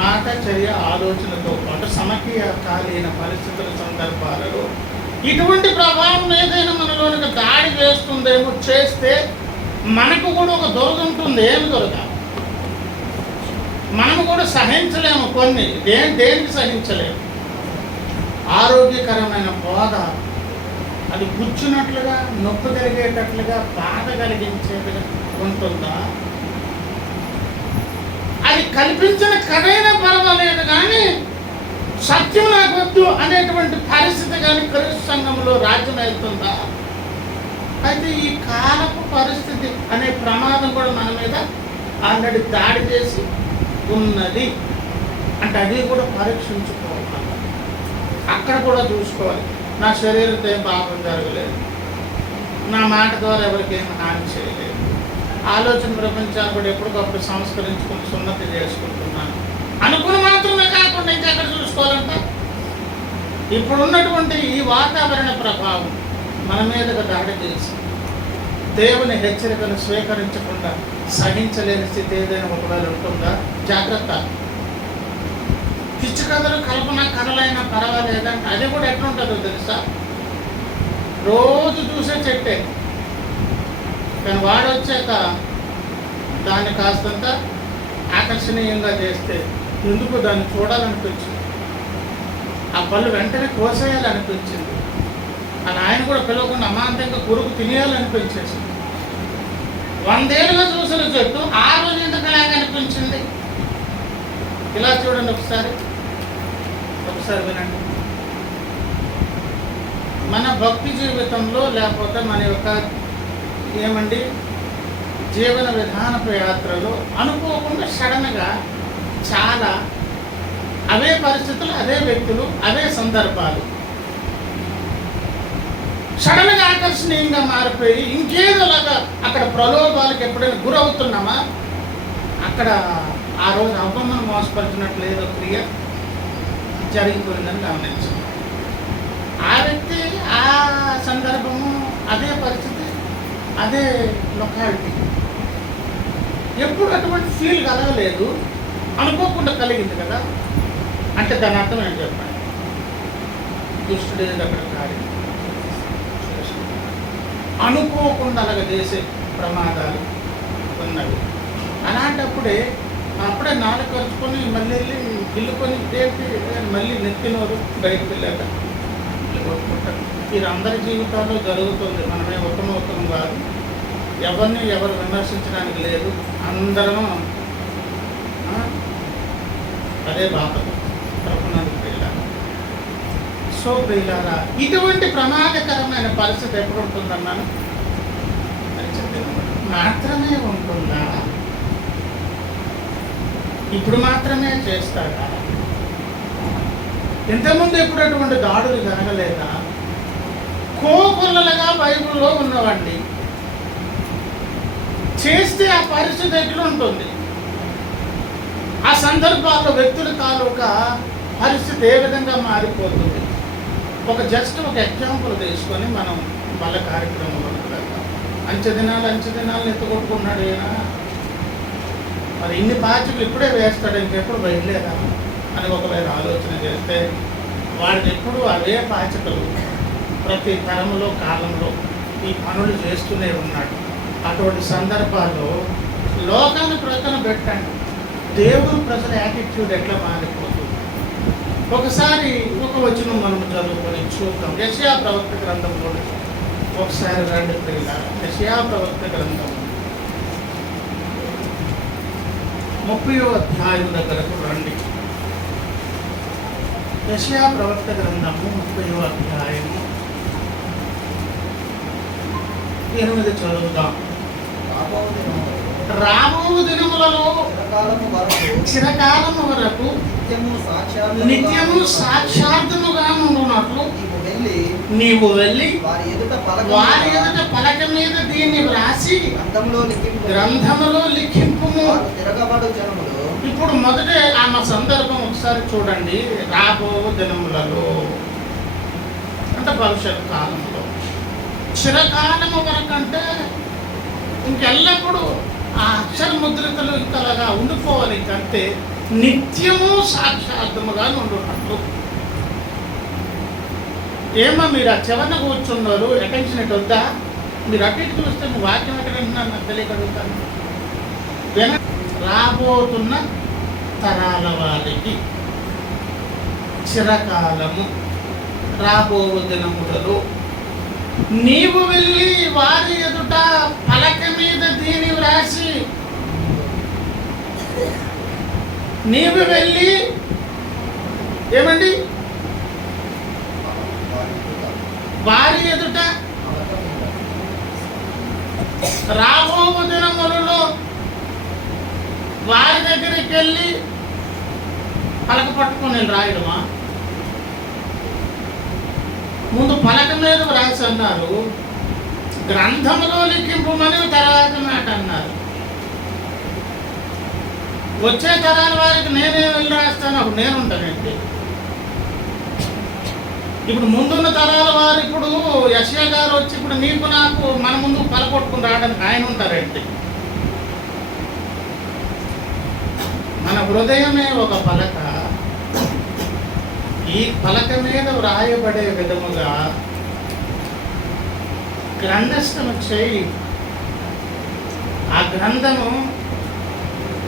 మాట, చర్య, ఆలోచనతో పాటు సమకాలీన పరిస్థితుల సందర్భాలలో ఇటువంటి ప్రభావం ఏదైనా మనలోనికి దాడి చేస్తుందేమో, చేస్తే మనకు కూడా ఒక దొరద ఉంటుంది. ఏమి దొరద? మనము కూడా సహించలేము. కొన్ని దేనికి సహించలేము. ఆరోగ్యకరమైన బోధ అది గుచ్చినట్లుగా, నొప్పి కలిగేటట్లుగా, బాధ కలిగించేట్టుగా ఉంటుందా? అది కల్పించిన కథైనా పర్వాలేదు, కానీ సత్యం నాకు వద్దు అనేటువంటి పరిస్థితి కానీ క్రీస్తు సంఘంలో రాజ్యం వెళ్తుందా? అయితే ఈ కాలపు పరిస్థితి అనే ప్రమాదం కూడా మన మీద ఆల్రెడీ దాడి చేసి ఉన్నది. అంటే అది కూడా పరీక్షించుకోవాలి. అక్కడ కూడా చూసుకోవాలి. నా శరీరంతో ఏం పాపం జరగలేదు, నా మాట ద్వారా ఎవరికేం హాని చేయలేదు, ఆలోచన ప్రపంచాన్ని కూడా ఎప్పటికప్పుడు సంస్కరించుకుని సున్నతి చేసుకుంటున్నాను అనుకుని మాత్రమే కాకుండా ఇంకెక్కడ చూసుకోవాలంట. ఇప్పుడున్నటువంటి ఈ వాతావరణ ప్రభావం మన మీదగా దాడి చేసి దేవుని హెచ్చరికను స్వీకరించకుండా సహించలేని స్థితి ఏదైనా ఒకవేళ ఉంటుందా? జాగ్రత్త. పిచ్చి కథలు, కల్పన కథలైనా పర్వాలేదంటే అది కూడా ఎట్లుంటుందో తెలుసా? రోజు చూసే చెట్టే, కానీ వాడు వచ్చాక దాన్ని కాస్తంత ఆకర్షణీయంగా చేస్తే ఎందుకు దాన్ని చూడాలనిపించింది, ఆ పళ్ళు వెంటనే కోసేయాలనిపించింది, అని ఆయన కూడా పిలవకుండా అమాంతంగా కొరుకు తినేయాలనిపించేసింది. 100 ఏళ్ళుగా చూసిన చెట్టు ఆ రోజు ఎందుకు అలాగే అనిపించింది? ఇలా చూడండి, ఒకసారి వినండి. మన భక్తి జీవితంలో లేకపోతే మన యొక్క జీవన విధానపు యాత్రలో అనుకోకుండా సడన్గా చాలా అవే పరిస్థితులు, అదే వ్యక్తులు, అవే సందర్భాలు సడన్గా ఆకర్షణీయంగా మారిపోయి ఇంకేదోలాగా అక్కడ ప్రలోభాలకు ఎప్పుడైనా గురవుతున్నామా? అక్కడ ఆ రోజు అవ్వమ్మను మోసపరిచినట్లు ఏదో క్రియ జరిగిపోయిందని గమనించాం. ఆ వ్యక్తి, ఆ సందర్భము, అదే పరిస్థితి, అదే లొకాలిటీ ఎప్పుడు అటువంటి ఫీల్ కలగలేదు, అనుకోకుండా కలిగింది కదా. అంటే దాని అర్థం ఏంటి చెప్పండి? దుష్టుడే అక్కడ కార్యం అనుకోకుండా అలాగ చేసే ప్రమాదాలు ఉన్నవి. అలాంటప్పుడే నాలుగు ఖర్చుకొని మళ్ళీ వెళ్ళి గిల్లుకొని ఏంటి మళ్ళీ నెత్తినోరు బయటకు వెళ్ళాక కొట్టుకుంటారు. ఇది అందరి జీవితాల్లో జరుగుతుంది. మనమే ఉత్తమం కాదు, ఎవరిని ఎవరు విమర్శించడానికి లేదు, అందరం అదే బాధలు ప్రభునందు ప్రియులారా. సో ప్రియులారా, ఇటువంటి ప్రమాదకరమైన పరిస్థితి ఎప్పుడు ఉంటుందన్నాను? మాత్రమే ఉంటుందా? ఇప్పుడు మాత్రమే చేస్తాడా? ఇంతకుముందు ఎప్పుడు అటువంటి దాడులు జరగలేదా? కోకొల్లలుగా బైబిల్లో ఉన్నవండి. చేస్తే ఆ పరిస్థితి ఎట్లా ఉంటుంది? ఆ సందర్భాల్లో వ్యక్తుల తాలూకా పరిస్థితి ఏ విధంగా మారిపోతుంది? ఒక ఎగ్జాంపుల్ తీసుకొని మనం వాళ్ళ కార్యక్రమంలో వెళ్తాం. అంచెదినాలు ఎత్తుకొట్టుకున్నాడు ఈయన, మరి ఇన్ని బాధ్యతలు ఇప్పుడే వేస్తాడు, ఇంకెప్పుడు బయలుదేరా అని ఒకవేళ ఆలోచన చేస్తే వాడికి ఎప్పుడు అవే బాధ్యతలు ప్రతి తరంలో కాలంలో ఈ పనులు చేస్తూనే ఉన్నాడు. అటువంటి సందర్భాల్లో లోకాన్ని ప్రక్కన పెట్టండి, దేవుని ప్రజల యాటిట్యూడ్ ఎట్లా మారిపోతుంది? ఒకసారి ఒక వచనం మనం చదువుకొని చూద్దాం. యెషయా ప్రవక్త గ్రంథంలో ఒకసారి రండి ప్రియులారా. యెషయా ప్రవక్త గ్రంథం 30వ అధ్యాయం దగ్గరకు రండి. యెషయా ప్రవక్త గ్రంథము 30వ అధ్యాయము 8 చదువుదాం. రాబోవు దినములలో రాబో దినములలో చిరకాలము వరకు నిత్యము సాక్షాత్తుగా ఉండునట్లు నీవు వెళ్ళి వారి ఎదుట పలక మీద దీన్ని వ్రాసి గ్రంథములో లిఖింపుము. ఇప్పుడు మొదట ఆమె సందర్భం ఒకసారి చూడండి. రాబో దినములలో అంటే భవిష్యత్ కాలంలో, చిరకాలము వరకు అంటే ఇంకెల్లప్పుడు ఆ అక్షర ముద్రికలు ఇంకలాగా ఉండిపోవాలి. ఇంకంటే నిత్యము సాక్షాత్ముగా ఉండున్నట్లు. ఏమో మీరు ఆ చివరన కూర్చున్నారు, అటెన్షన్ ఇటు వద్దా? మీరు అటు ఇటు చూస్తే మీ వాక్యం ఎక్కడ వింటున్నారు నాకు తెలియగలుగుతాను. రాబోతున్న తరాల వారికి చిరకాలము రాబో దినములలో నీవు వెళ్ళి వారి ఎదుట పలక మీద దీని వ్రాసి, నీవు వెళ్ళి ఏమండి వారి ఎదుట రాబో దినములలో వారి దగ్గరికి వెళ్ళి పలక పట్టుకొని రాయడమా? ముందు పలక మీద వ్రాసి అన్నారు, గ్రంథములో లిఖింపుమని తర్వాత మాట అన్నారు. వచ్చే తరాల వారికి నేనే వెళ్ళి రాస్తాను, అప్పుడు నేను ఉంటానండి. ఇప్పుడు ముందున్న తరాల వారు ఇప్పుడు యెషయా గారు వచ్చి ఇప్పుడు నీకు నాకు మన ముందు పలకొట్టుకుని రావడానికి ఆయన ఉంటారండి. మన హృదయమే ఒక పలక. ఈ పలక మీద వ్రాయబడే విధముగా గ్రంథస్థము చేయి. ఆ గ్రంథము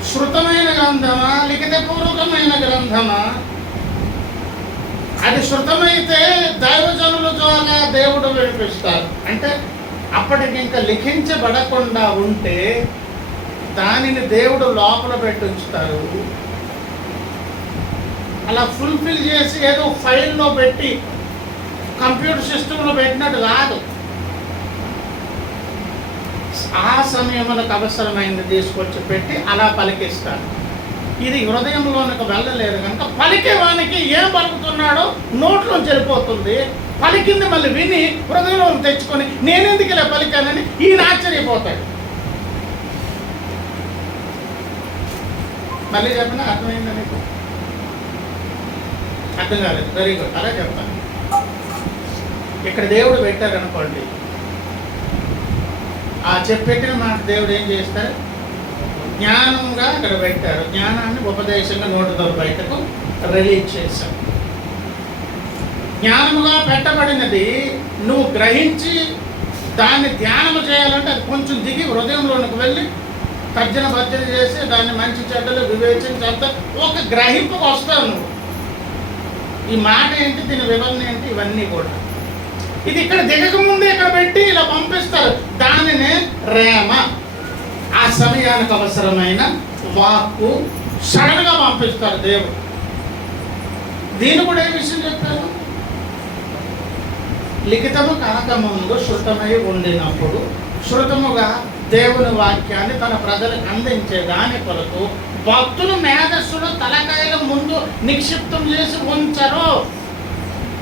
శృతమైన గ్రంథమా, లిఖితపూర్వకమైన గ్రంథమా? అది శృతమైతే దైవజనుల ద్వారా దేవుడు వినిపిస్తారు. అంటే అప్పటికి ఇంకా లిఖించబడకుండా ఉంటే దానిని దేవుడు లోపల పెట్టి ఉంచుతారు. అలా ఫుల్ఫిల్ చేసి ఏదో ఫైల్లో పెట్టి కంప్యూటర్ సిస్టంలో పెట్టినట్టు కాదు. ఆ సమయములకు అవసరమైంది తీసుకొచ్చి పెట్టి అలా పలికిస్తాడు. ఇది హృదయంలోనికి వెళ్ళలేదు కనుక పలికేవానికి ఏం పలుకుతున్నాడో నోట్లోంచి వెళ్ళిపోతుంది. పలికింది మళ్ళీ విని హృదయంలో తెచ్చుకొని నేనెందుకు ఇలా పలికానని ఈయన ఆశ్చర్యపోతాడు. మళ్ళీ చెప్పినా అర్థమైందా నీకు? అర్థం కాలేదు. వెరీ గుడ్, అలా చెప్తాను. ఇక్కడ దేవుడు పెట్టారనుకోండి, ఆ చెప్పెట్టిన మాట దేవుడు ఏం చేస్తారు? జ్ఞానంగా అక్కడ పెట్టారు. జ్ఞానాన్ని ఉపదేశంగా నోటితో బయటకు రిలీజ్ చేశారు. జ్ఞానముగా పెట్టబడినది నువ్వు గ్రహించి దాన్ని ధ్యానము చేయాలంటే అది కొంచెం దిగి హృదయంలోనికి వెళ్ళి తర్జన భర్జన చేసి దాన్ని మంచి చెడ్డలు వివేచించేంత ఒక గ్రహింపుకు వస్తావు నువ్వు. ఈ మాట ఏంటి, దీని వివరణ ఏంటి, ఇవన్నీ కూడా ఇది ఇక్కడ దిగకముందే ఇక్కడ పెట్టి ఇలా పంపిస్తారు. దానినే రేమ, ఆ సమయానికి అవసరమైన వాక్కు సడన్గా పంపిస్తారు దేవుడు. దీని కూడా ఏ విషయం చెప్పారు? లిఖితము కాకముందు శృతమై ఉండినప్పుడు శృతముగా దేవుని వాక్యాన్ని తన ప్రజలకు అందించే దాని కొరకు భక్తులు మేధస్సులు తలకాయల ముందు నిక్షిప్తం చేసి ఉంచరు.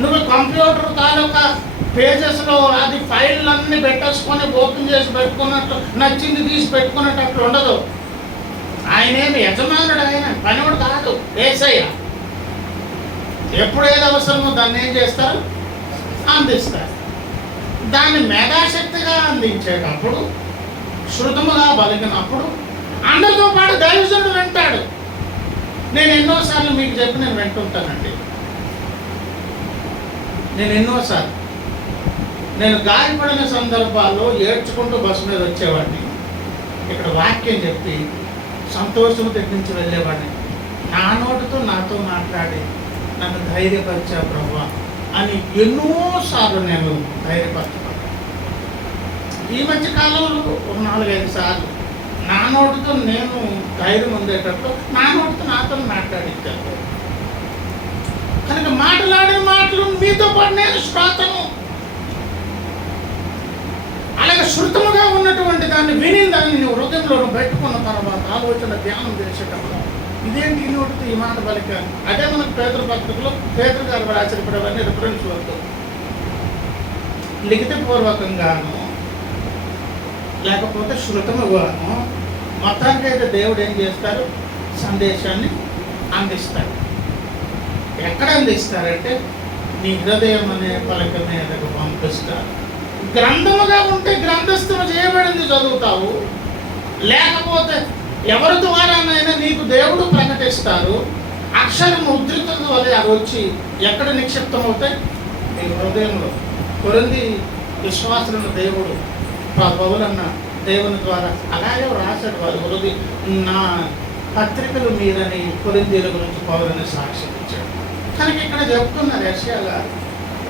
నువ్వు కంప్యూటర్ తాలూకా పేజెస్లో అది ఫైళ్ళన్నీ పెట్టేసుకొని ఓపెన్ చేసి పెట్టుకున్నట్టు నచ్చింది తీసి పెట్టుకునేటట్లు ఉండదు. ఆయనేమి యజమానుడు, ఆయన పనివాడు కాదు. యేసయ్య ఎప్పుడు ఏది అవసరమో దాన్ని ఏం చేస్తారు? అందిస్తారు. దాన్ని మేధాశక్తిగా అందించేటప్పుడు, శృతముగా బలిగినప్పుడు అందరితో పాటు దైవజనుడు వింటాడు. నేను ఎన్నోసార్లు మీకు చెప్పి నేను వింటుంటానండి. నేను గాయపడిన సందర్భాల్లో ఏడ్చుకుంటూ బస్సు మీద వచ్చేవాడిని. ఇక్కడ వాక్యం చెప్పి సంతోషం తెప్పించి వెళ్ళేవాడిని. నా నోటితో నాతో మాట్లాడి నన్ను ధైర్యపరిచా ప్రభువా అని ఎన్నోసార్లు నేను ధైర్యపరచబడ్డాను. ఈ మధ్య కాలంలో 4-5 సార్లు నా నోటితో నేను ధైర్యం ఉండేటప్పుడు నా నోటితో నాతో మాట్లాడించాను. కనుక మాటలాడే మాటలు మీతో పాటు నేను శ్రోతను. అలాగే శృతముగా ఉన్నటువంటి దాన్ని విని దాన్ని నువ్వు హృదయంలో పెట్టుకున్న తర్వాత ఆలోచన ధ్యానం చేసేటప్పుడు ఇదేంటి నోటితో ఈ మాట పలిక. అదే మనకు పేదల పత్రికలో పేదలు గారు రాసినప్పుడవన్నీ రిఫరెన్స్ వద్దు. లిఖితపూర్వకంగాను లేకపోతే శృతముగాను మొత్తానికైతే దేవుడు ఏం చేస్తారు, సందేశాన్ని అందిస్తారు. ఎక్కడ అందిస్తారంటే నీ హృదయం అనే పలక మీదకు పంపిస్తారు. గ్రంథముగా ఉంటే గ్రంథస్థము చేయబడింది చదువుతావు, లేకపోతే ఎవరి ద్వారానైనా నీకు దేవుడు ప్రకటిస్తారు. అక్షరం ముద్రితుల వల్ల అవి వచ్చి ఎక్కడ నిక్షిప్తం అవుతాయి, నీ హృదయంలో. కొరింథీ విశ్వాసులను దేవుడు పౌలన్న దేవుని ద్వారా అలాగే రాశాడు. వారి హృదయం నా పత్రికలు మీరని కొరింథీల గురించి పౌలని సాక్ష్యం ఇచ్చాడు. కనుక ఇక్కడ చెప్తున్నారు యెషయా గారు,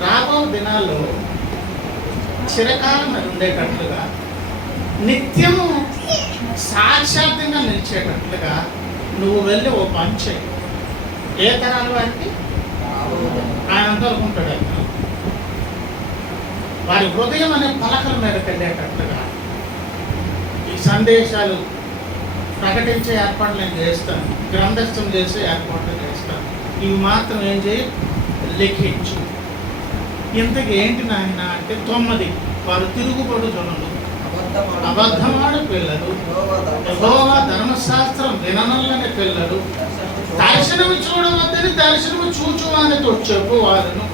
రాబో దినాల్లో చిరకాలం ఉండేటట్లుగా నిత్యము సాక్షాత్తంగా నిలిచేటట్లుగా నువ్వు వెళ్ళి ఓ పని చేయి. ఏ తరాల వారికి ఆయన అంతనుకుంటాడు. ఆయన వారి హృదయం అనే పలకల మీదకి వెళ్ళేటట్లుగా ఈ సందేశాలు ప్రకటించే ఏర్పాట్లు నేను చేస్తాను, గ్రంథస్థం చేసే ఏర్పాట్లు చేస్తాను. ఇవి మాత్రం ఏం చేయి, లిఖించు. ఇంతకు ఏంటి నాయన అంటే 9 వారు తిరుగుబడు జనులు, అబద్ధమాడు పిల్లలు, యెహోవా ధర్మశాస్త్రం విననల్లని పిల్లలు, దర్శనము చూడవద్దని దర్శనము చూచువానితో చెప్పువారును,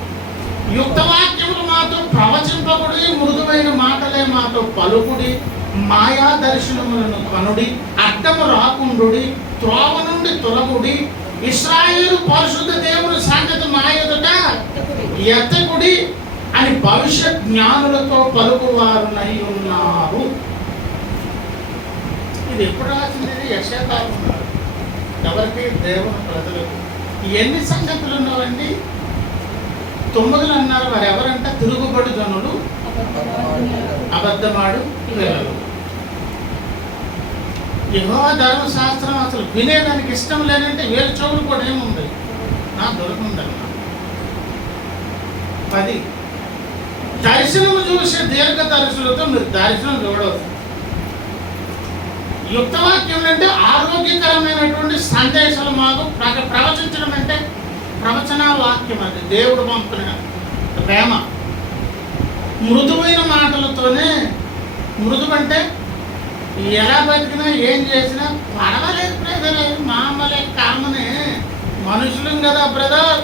యుక్తవాక్యములు మాతో ప్రవచింపకుడి, మృదువైన మాటలే మాతో పలుకుడి, మాయా దర్శనములను కనుడి, అడ్డము రాకుండుడి, త్రోవ నుండి తొలగుడి, ఇశ్రాయేలు పరిశుద్ధ దేవుని సంగతి మా ఎదుట ఎత్తకుడి అని భవిష్యత్ జ్ఞానులతో పలుకువారునై ఉన్నారు. ఇది ఎప్పుడు రాసింది? యెషయా కాలం ఉన్నారు. ఎవరికి? దేవుని ప్రజలకు. ఎన్ని సంగతులు ఉన్నావండి? 9 అన్నారు. వారు ఎవరంట? తిరుగుబడి జనులు, అబద్ధమాడు పిల్లలు. యెహోవా ధర్మశాస్త్రం అసలు వినేదానికి ఇష్టం లేదంటే వేలు చెవులు కూడా ఏముంది, నాకు దొరుకుందన్నా. 10 దర్శనము చూసే దీర్ఘ దర్శులతో మీరు దర్శనం చూడవచ్చు. యుక్తవాక్యం అంటే ఆరోగ్యకరమైనటువంటి సందేశాలు మాకు ప్రవచించడం అంటే ప్రవచన వాక్యం. అది దేవుడు పంపిన ప్రేమ. మృదువైన మాటలతోనే, మృదు అంటే ఎలా బతికినా ఏం చేసినా పర్వాలేదు బ్రదర్, మామూలే కామనే, మనుషులం కదా బ్రదర్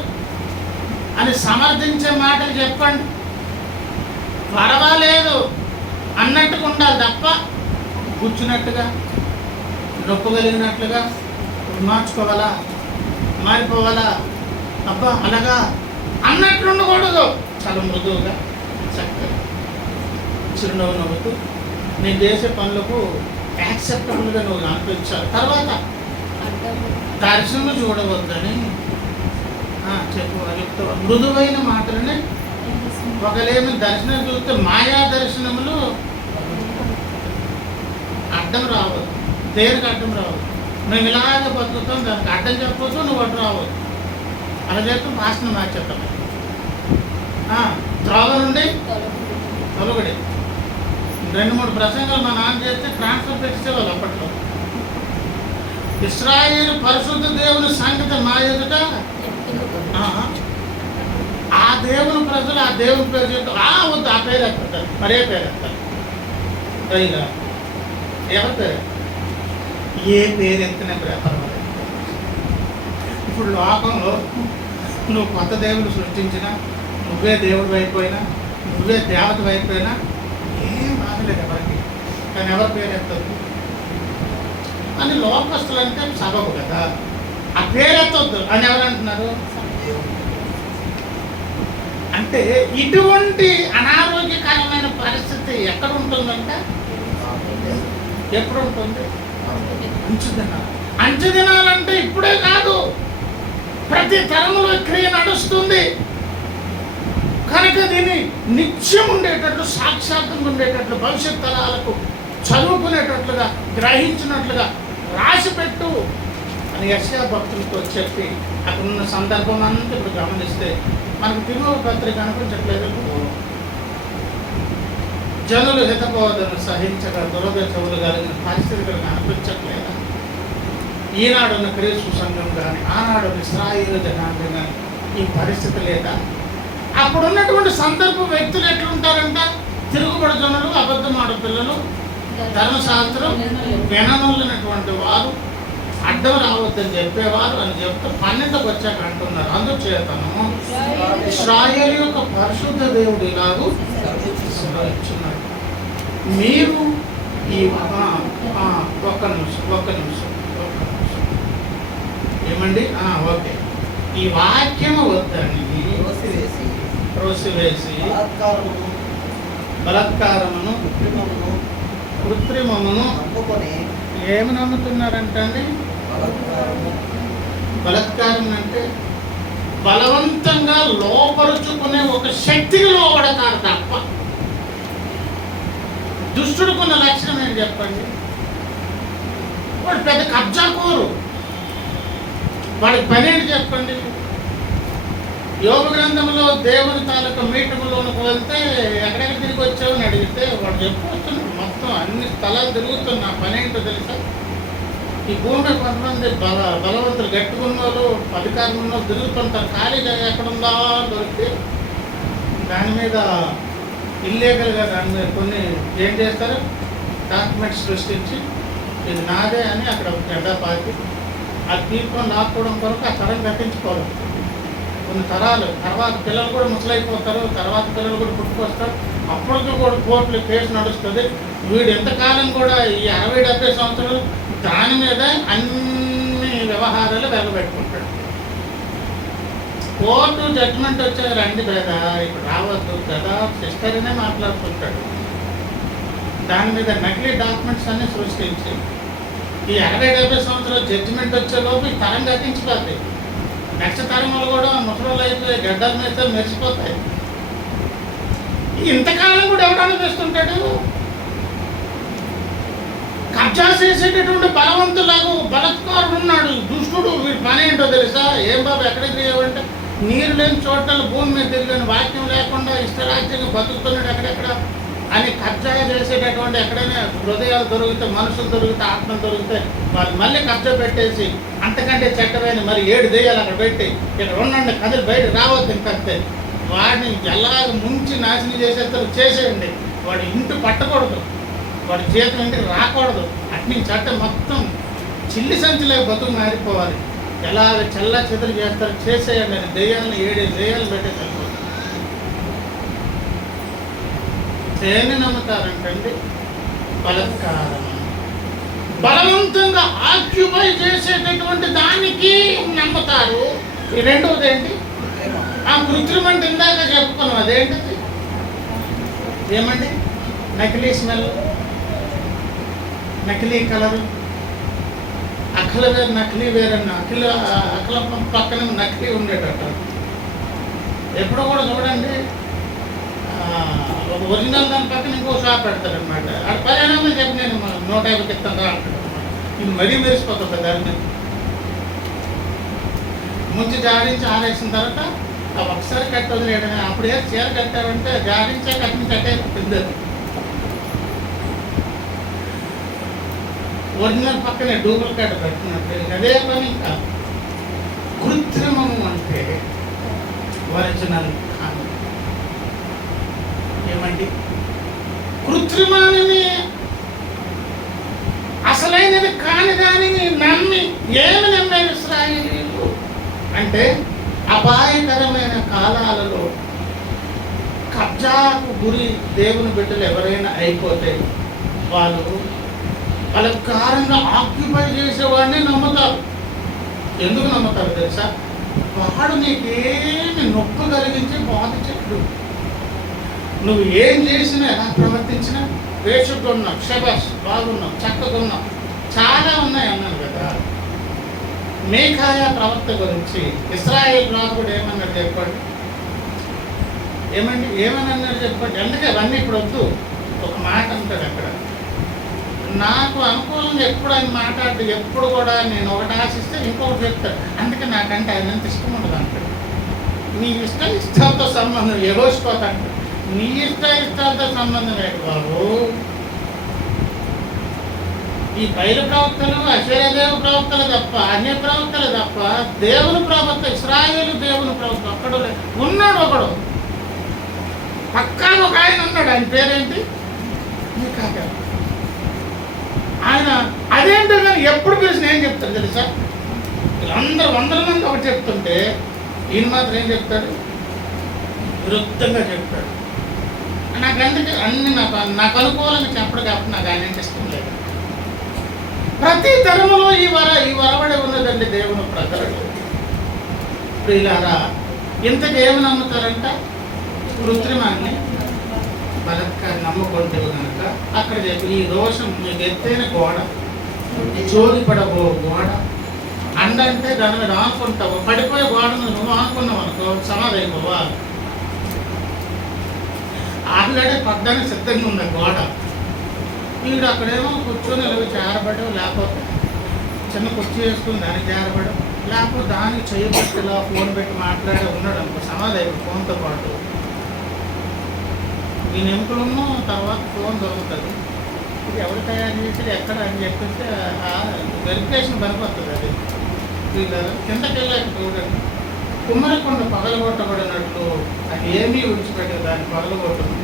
అని సమర్థించే మాటలు చెప్పండి. పర్వాలేదు అన్నట్టుగా ఉండాలి తప్ప కూర్చున్నట్టుగా, నొప్పగలిగినట్లుగా మార్చుకోవాలా, మారిపోవాలా, అబ్బా అలాగా అన్నట్లు ఉండకూడదు. చాలా మృదువుగా, చక్కగా, చిరునవ్వు నవ్వుతూ నేను చేసే పనులకు యాక్సెప్టబుల్గా నువ్వు అనిపించాలి. తర్వాత దర్శనం చూడవద్దని చెప్పు. చెప్తావు మృదువైన మాటలని. ఒకలేమి దర్శనం చూస్తే మాయా దర్శనములు అడ్డం రావద్దు, దేనికి అడ్డం రావద్దు. మేము ఇలాగే బతుకుతాం, దానికి అడ్డం చెప్పవచ్చు, నువ్వు అడ్డు రావద్దు. అలా చెప్తాం, భాషను మార్చేస్తాం. త్రోవ నుండి తొలగడి. 2-3 ప్రసంగాలు మా నాన్న చేస్తే ట్రాన్స్ఫర్ పెట్టేవాళ్ళు అప్పట్లో. ఇశ్రాయేలు పరిశుద్ధ దేవుని సంగతి మా ఎదుట, ఆ దేవుని ప్రజలు ఆ దేవుని పేరు చెప్తూ వద్దు, ఆ పేరు ఎత్తారు, మరే పేరు ఎత్తారు. ఇలా ఎవరి పేరు? ఏ పేరు ఎత్తినా పర్వాలేదు. ఇప్పుడు లోకంలో నువ్వు కొత్త దేవుడు సృష్టించినా, నువ్వే దేవుడు అయిపోయినా, నువ్వే దేవత అయిపోయినా ఏం బాధలేదు ఎవరికి. కానీ ఎవరి పేరు ఎత్తద్దు అని లోకస్తులు అంటే సబబు కదా. ఆ పేరు ఎత్తొద్దు అని ఎవరు అంటున్నారు? అంటే ఇటువంటి అనారోగ్యకరమైన పరిస్థితి ఎక్కడ ఉంటుందంటే, ఎప్పుడు ఉంటుంది? అంచుదినాలు. అంచుదినాలంటే ఇప్పుడే కాదు, ప్రతి తరంలో క్రియ నడుస్తుంది. కనుక దీన్ని నిత్యం ఉండేటట్లు, సాక్షాత్తంగా ఉండేటట్లు, భవిష్యత్ తరాలకు చదువుకునేటట్లుగా, గ్రహించినట్లుగా రాసిపెట్టు అని యెషయా భక్తులతో చెప్పి అక్కడ ఉన్న సందర్భం అంతా ఇప్పుడు గమనిస్తే మనకు తిరుమల పత్రిక అనిపించట్లేదు. జనులు హితబోధను సహించక దురద చెవులు కలిగిన పరిస్థితులు కనిపించట్లేదా? ఈనాడున్న క్రీస్తు సంఘం కానీ ఆనాడున్న ఇశ్రాయేలు జనాంగం కానీ ఈ పరిస్థితి లేదా? అప్పుడున్నటువంటి సందర్భ వ్యక్తులు ఎట్లుంటారంట? తిరుగుబడి జనులు, అబద్ధమాడు పిల్లలు, ధర్మశాస్త్రం విననున్నటువంటి వారు, అడ్డం రావద్దని చెప్పేవారు అని చెప్తూ 12కి వచ్చాక అంటున్నారు, అందుచేతను ఇశ్రాయేలు యొక్క పరిశుద్ధ దేవుడు ఇలాగూ సెలవిచ్చున్నాడు, మీరు ఈ ఒక్క నిమిషం ఏమండి ఓకే, ఈ వాక్యము వద్దని త్రోసివేసి బలాత్కారమును కృత్రిమమును ఏమి నమ్ముతున్నారంటే, బలాత్కారం అంటే బలవంతంగా లోపరుచుకునే ఒక శక్తికి లోబడతారు తప్ప. దుష్టుడుకున్న లక్షణం ఏం చెప్పండి? వాడు పెద్ద కబ్జాకోరు. వాడికి పని ఏంటి చెప్పండి? యోగ గ్రంథంలో దేవుని తాలూకా మీటింగ్లోకి వెళ్తే ఎక్కడెక్కడ తిరిగి వచ్చావు అని అడిగితే వాడు చెప్పుకొస్తున్నాడు, మొత్తం అన్ని స్థలాలు తిరుగుతున్నా. పని ఏంటో తెలుసా? ఈ భూమి కొంతమంది బలవంతులు గట్టుకున్న వాళ్ళు, అధికారులు ఉన్న వాళ్ళు తిరుగుతుంటారు. ఖాళీగా ఎక్కడుందా దొరికి దాని మీద ఇల్లీగల్గా దాని మీద కొన్ని ఏం చేస్తారు, డాక్యుమెంట్స్ సృష్టించి ఇది నాదే అని అక్కడ జెండా పాతి ఆ తీర్పుని లాక్కోవడం కొరకు ఆ తరం గట్టించుకోవడం. కొన్ని తరాలు తర్వాత పిల్లలు కూడా ముసలైపోతారు, తర్వాత పిల్లలు కూడా పుట్టుకొస్తారు. అప్పటికి కూడా కోర్టులో కేసు నడుస్తుంది. వీడు ఎంతకాలం కూడా ఈ 60-70 సంవత్సరాలు దాని మీద అన్ని వ్యవహారాలు వెలబెట్టుకుంటాడు. కోర్టు జడ్జిమెంట్ వచ్చారు, రండి కదా ఇప్పుడు రావద్దు కదా సిస్టర్ అనే మాట్లాడుతుంటాడు. దాని మీద నకిలీ డాక్యుమెంట్స్ అన్ని సృష్టించి ఈ 60-70 సంవత్సరాలు జడ్జిమెంట్ వచ్చేలోపు ఈ తరం గతించిపోతాయి. నెక్స్ట్ తరంలో కూడా ముసలు అయిపోయి గడ్డల మీద మెరిసిపోతాయి. ఇంతకాలం కూడా ఎవడు అనిపిస్తుంటాడు? కబ్జా చేసేటటువంటి బలవంతులాగా బలత్కారుడు ఉన్నాడు, దుష్టుడు. వీడి పని ఏంటో తెలుసా? ఏం బాబు ఎక్కడికి తిరిగావంటే, నీరు లేని చోట్ల భూమి మీద తిరిగాను, వాక్యం లేకుండా ఇష్టరాజ్యంగా బతుకుతున్నాడు ఎక్కడెక్కడ అని కబ్జా చేసేటటువంటి ఎక్కడైనా హృదయాలు దొరికితే, మనుషులు దొరికితే, ఆత్మలు దొరికితే వాళ్ళు మళ్ళీ కబ్జా పెట్టేసి అంతకంటే చెట్టమైన మరి 7 దెయ్యాలు అక్కడ పెట్టి ఇక్కడ ఉండండి, కదిలి బయట రావద్దు ఇంకంతే. వాడిని ఎలాగ ముంచి నాశనం చేసేస్తారు, చేసేయండి. వాడి ఇంటి పట్టకూడదు, వాడి జీతం ఇంటికి రాకూడదు. అట్ని చట్టం మొత్తం చిల్లి సంచిలోకి బతుకు మారిపోవాలి. ఎలాగ చల్లా చెదలు చేస్తారు, చేసేయండి అని దెయ్యాలను 7 దెయ్యాలు పెట్టేసారు. దేన్ని నమ్ముతారంటండి? బలత్కారం. బలవంతంగా ఆక్యుపై చేసేటటువంటి దానికి నమ్ముతారు. ఈ రెండవది ఏంటి? ఆ కృత్రిమంటే ఇందాక చెప్పుకున్నాం, అదేంటిది? ఏమండి? నకిలీ స్మెల్, నకిలీ కలరు, అఖల వేరు నకిలీ వేరన్న. అఖల పక్కన నకిలీ ఉండేటట్టు. ఎప్పుడో కూడా చూడండి, ఒక ఒరిజినల్ దాని పక్కన ఇంకో షాప్ పెడతాడు అనమాట. ఆ పరిణామం చెప్పి నేను 150కి ఇస్తాను అంటాడు అనమాట. ఇది మరీ మెరిసిపోతుంది దాని మీద. ముంచి జాడించి ఆరేసిన తర్వాత ఒకసారి కట్టి వదిలేయడమే. అప్పుడే చీర కట్టారంటే జాడించే కట్టిన కట్టే పెద్దది. ఒరిజినల్ పక్కనే డూప్లికేట్ పెట్టినట్టు అదే పని. ఇంకా కృత్రిమము అంటే ఒరిజినల్ కాదు. ఏమండి? కృత్రిమాన్ని, అసలైనది కాని దానిని నమ్మి ఏమి నమ్మారు ఇశ్రాయేలీయులు అంటే, అపాయకరమైన కాలాలలో కబ్జాకు గురి దేవుని బిడ్డలు ఎవరైనా అయిపోతే వాళ్ళు బలత్కారంగా ఆక్యుపై చేసేవాడిని నమ్ముతారు. ఎందుకు నమ్ముతారు తెలుసా? వాడు నీకేమి నొప్పి కలిగించి బాధించడు. నువ్వు ఏం చేసినా, ఎలా ప్రవర్తించినా వేసుకున్నావు, షబాష్ బాగున్నావు, చక్కగున్నావు, చాలా ఉన్నాయి అన్నాను కదా. మీకాయా ప్రవక్త గురించి ఇశ్రాయేలు రాజుడు ఏమన్నాడు చెప్పండి? ఏమని అన్నాడు చెప్పండి? ఎందుకే అవన్నీ ఇప్పుడు వద్దు. ఒక మాట అంటాడు అక్కడ, నాకు అనుకూలంగా ఎప్పుడు ఆయన మాట్లాడు, ఎప్పుడు కూడా నేను ఒకటి ఆశిస్తే ఇంకొకటి చెప్తాడు. అందుకే నాకంటే ఆయన ఎంత ఇష్టం ఉండదు అంటాడు. నీ ఇష్టంతో సంబంధం ఎగోసిపోతాడు. నీ ఇష్టాలతో సంబంధం ఏంటి బాబు? ఈ బయలు ప్రవక్తలు అశేరదేవ ప్రవక్తలు తప్ప, అన్య ప్రవక్తలు తప్ప, దేవుని ప్రవక్త ఇశ్రాయేలు దేవుని ప్రవక్త ఒక్కడు ఉన్నాడు. ఒకడు పక్కా ఒక ఆయన ఉన్నాడు. ఆయన పేరేంటి? మీకాకా. ఆయన అదేంటో కానీ ఎప్పుడు పిలిచిన ఏం చెప్తాడు తెలుసా? వీళ్ళందరూ వందల మంది ఒకటి చెప్తుంటే ఈయన మాత్రం ఏం చెప్తాడు? విరుద్ధంగా చెప్తాడు. నాకంటే అన్ని నాకు అనుకూలంగా చెప్పడం కాబట్టి నాకు ఆయన ఇష్టం లేదు. ప్రతి ధర్మంలో ఈ వరబడి ఉన్నదండి దేవుని ప్రజలు. ప్రియులారా, ఇంతకు ఏమి నమ్ముతారంట? కృత్రిమాన్ని బలత్కాన్ని నమ్ముకుంటే కనుక అక్కడ చెప్పి ఈ దోషం మీకు ఎత్తైన గోడ, జోలిపడబో గోడ అండంటే దాని మీద ఆనుకుంటావు. పడిపోయే గోడను నువ్వు ఆనుకున్నావు అనుకో, సమాధి అయిపోవా? ఆల్రెడీ పడ్డానికి సిద్ధంగా ఉంది గోడ. వీడు అక్కడేమో కూర్చొని జారబడు, లేకపోతే చిన్న కుర్చీ వేసుకుని దానికి జారబడు, లేకపోతే దానికి చేయబట్టిలా ఫోన్ పెట్టి మాట్లాడి ఉన్నాడు అనుకో, సమాధి అయిపోయి ఫోన్తో పాటు. ఈ ఎముకలను తర్వాత ఫోన్ దొరుకుతుంది. ఇది ఎవరు తయారు చేసి ఎక్కడ అని చెప్పేసి వెరిఫికేషన్ పనికొస్తుంది. అది వీళ్ళు కిందకి వెళ్ళాక చూడండి, కుమ్మరికొండ పగలగొట్టబడినట్లు అది ఏమీ విడిచిపెట్టదు, దాన్ని పగలగొట్టదు.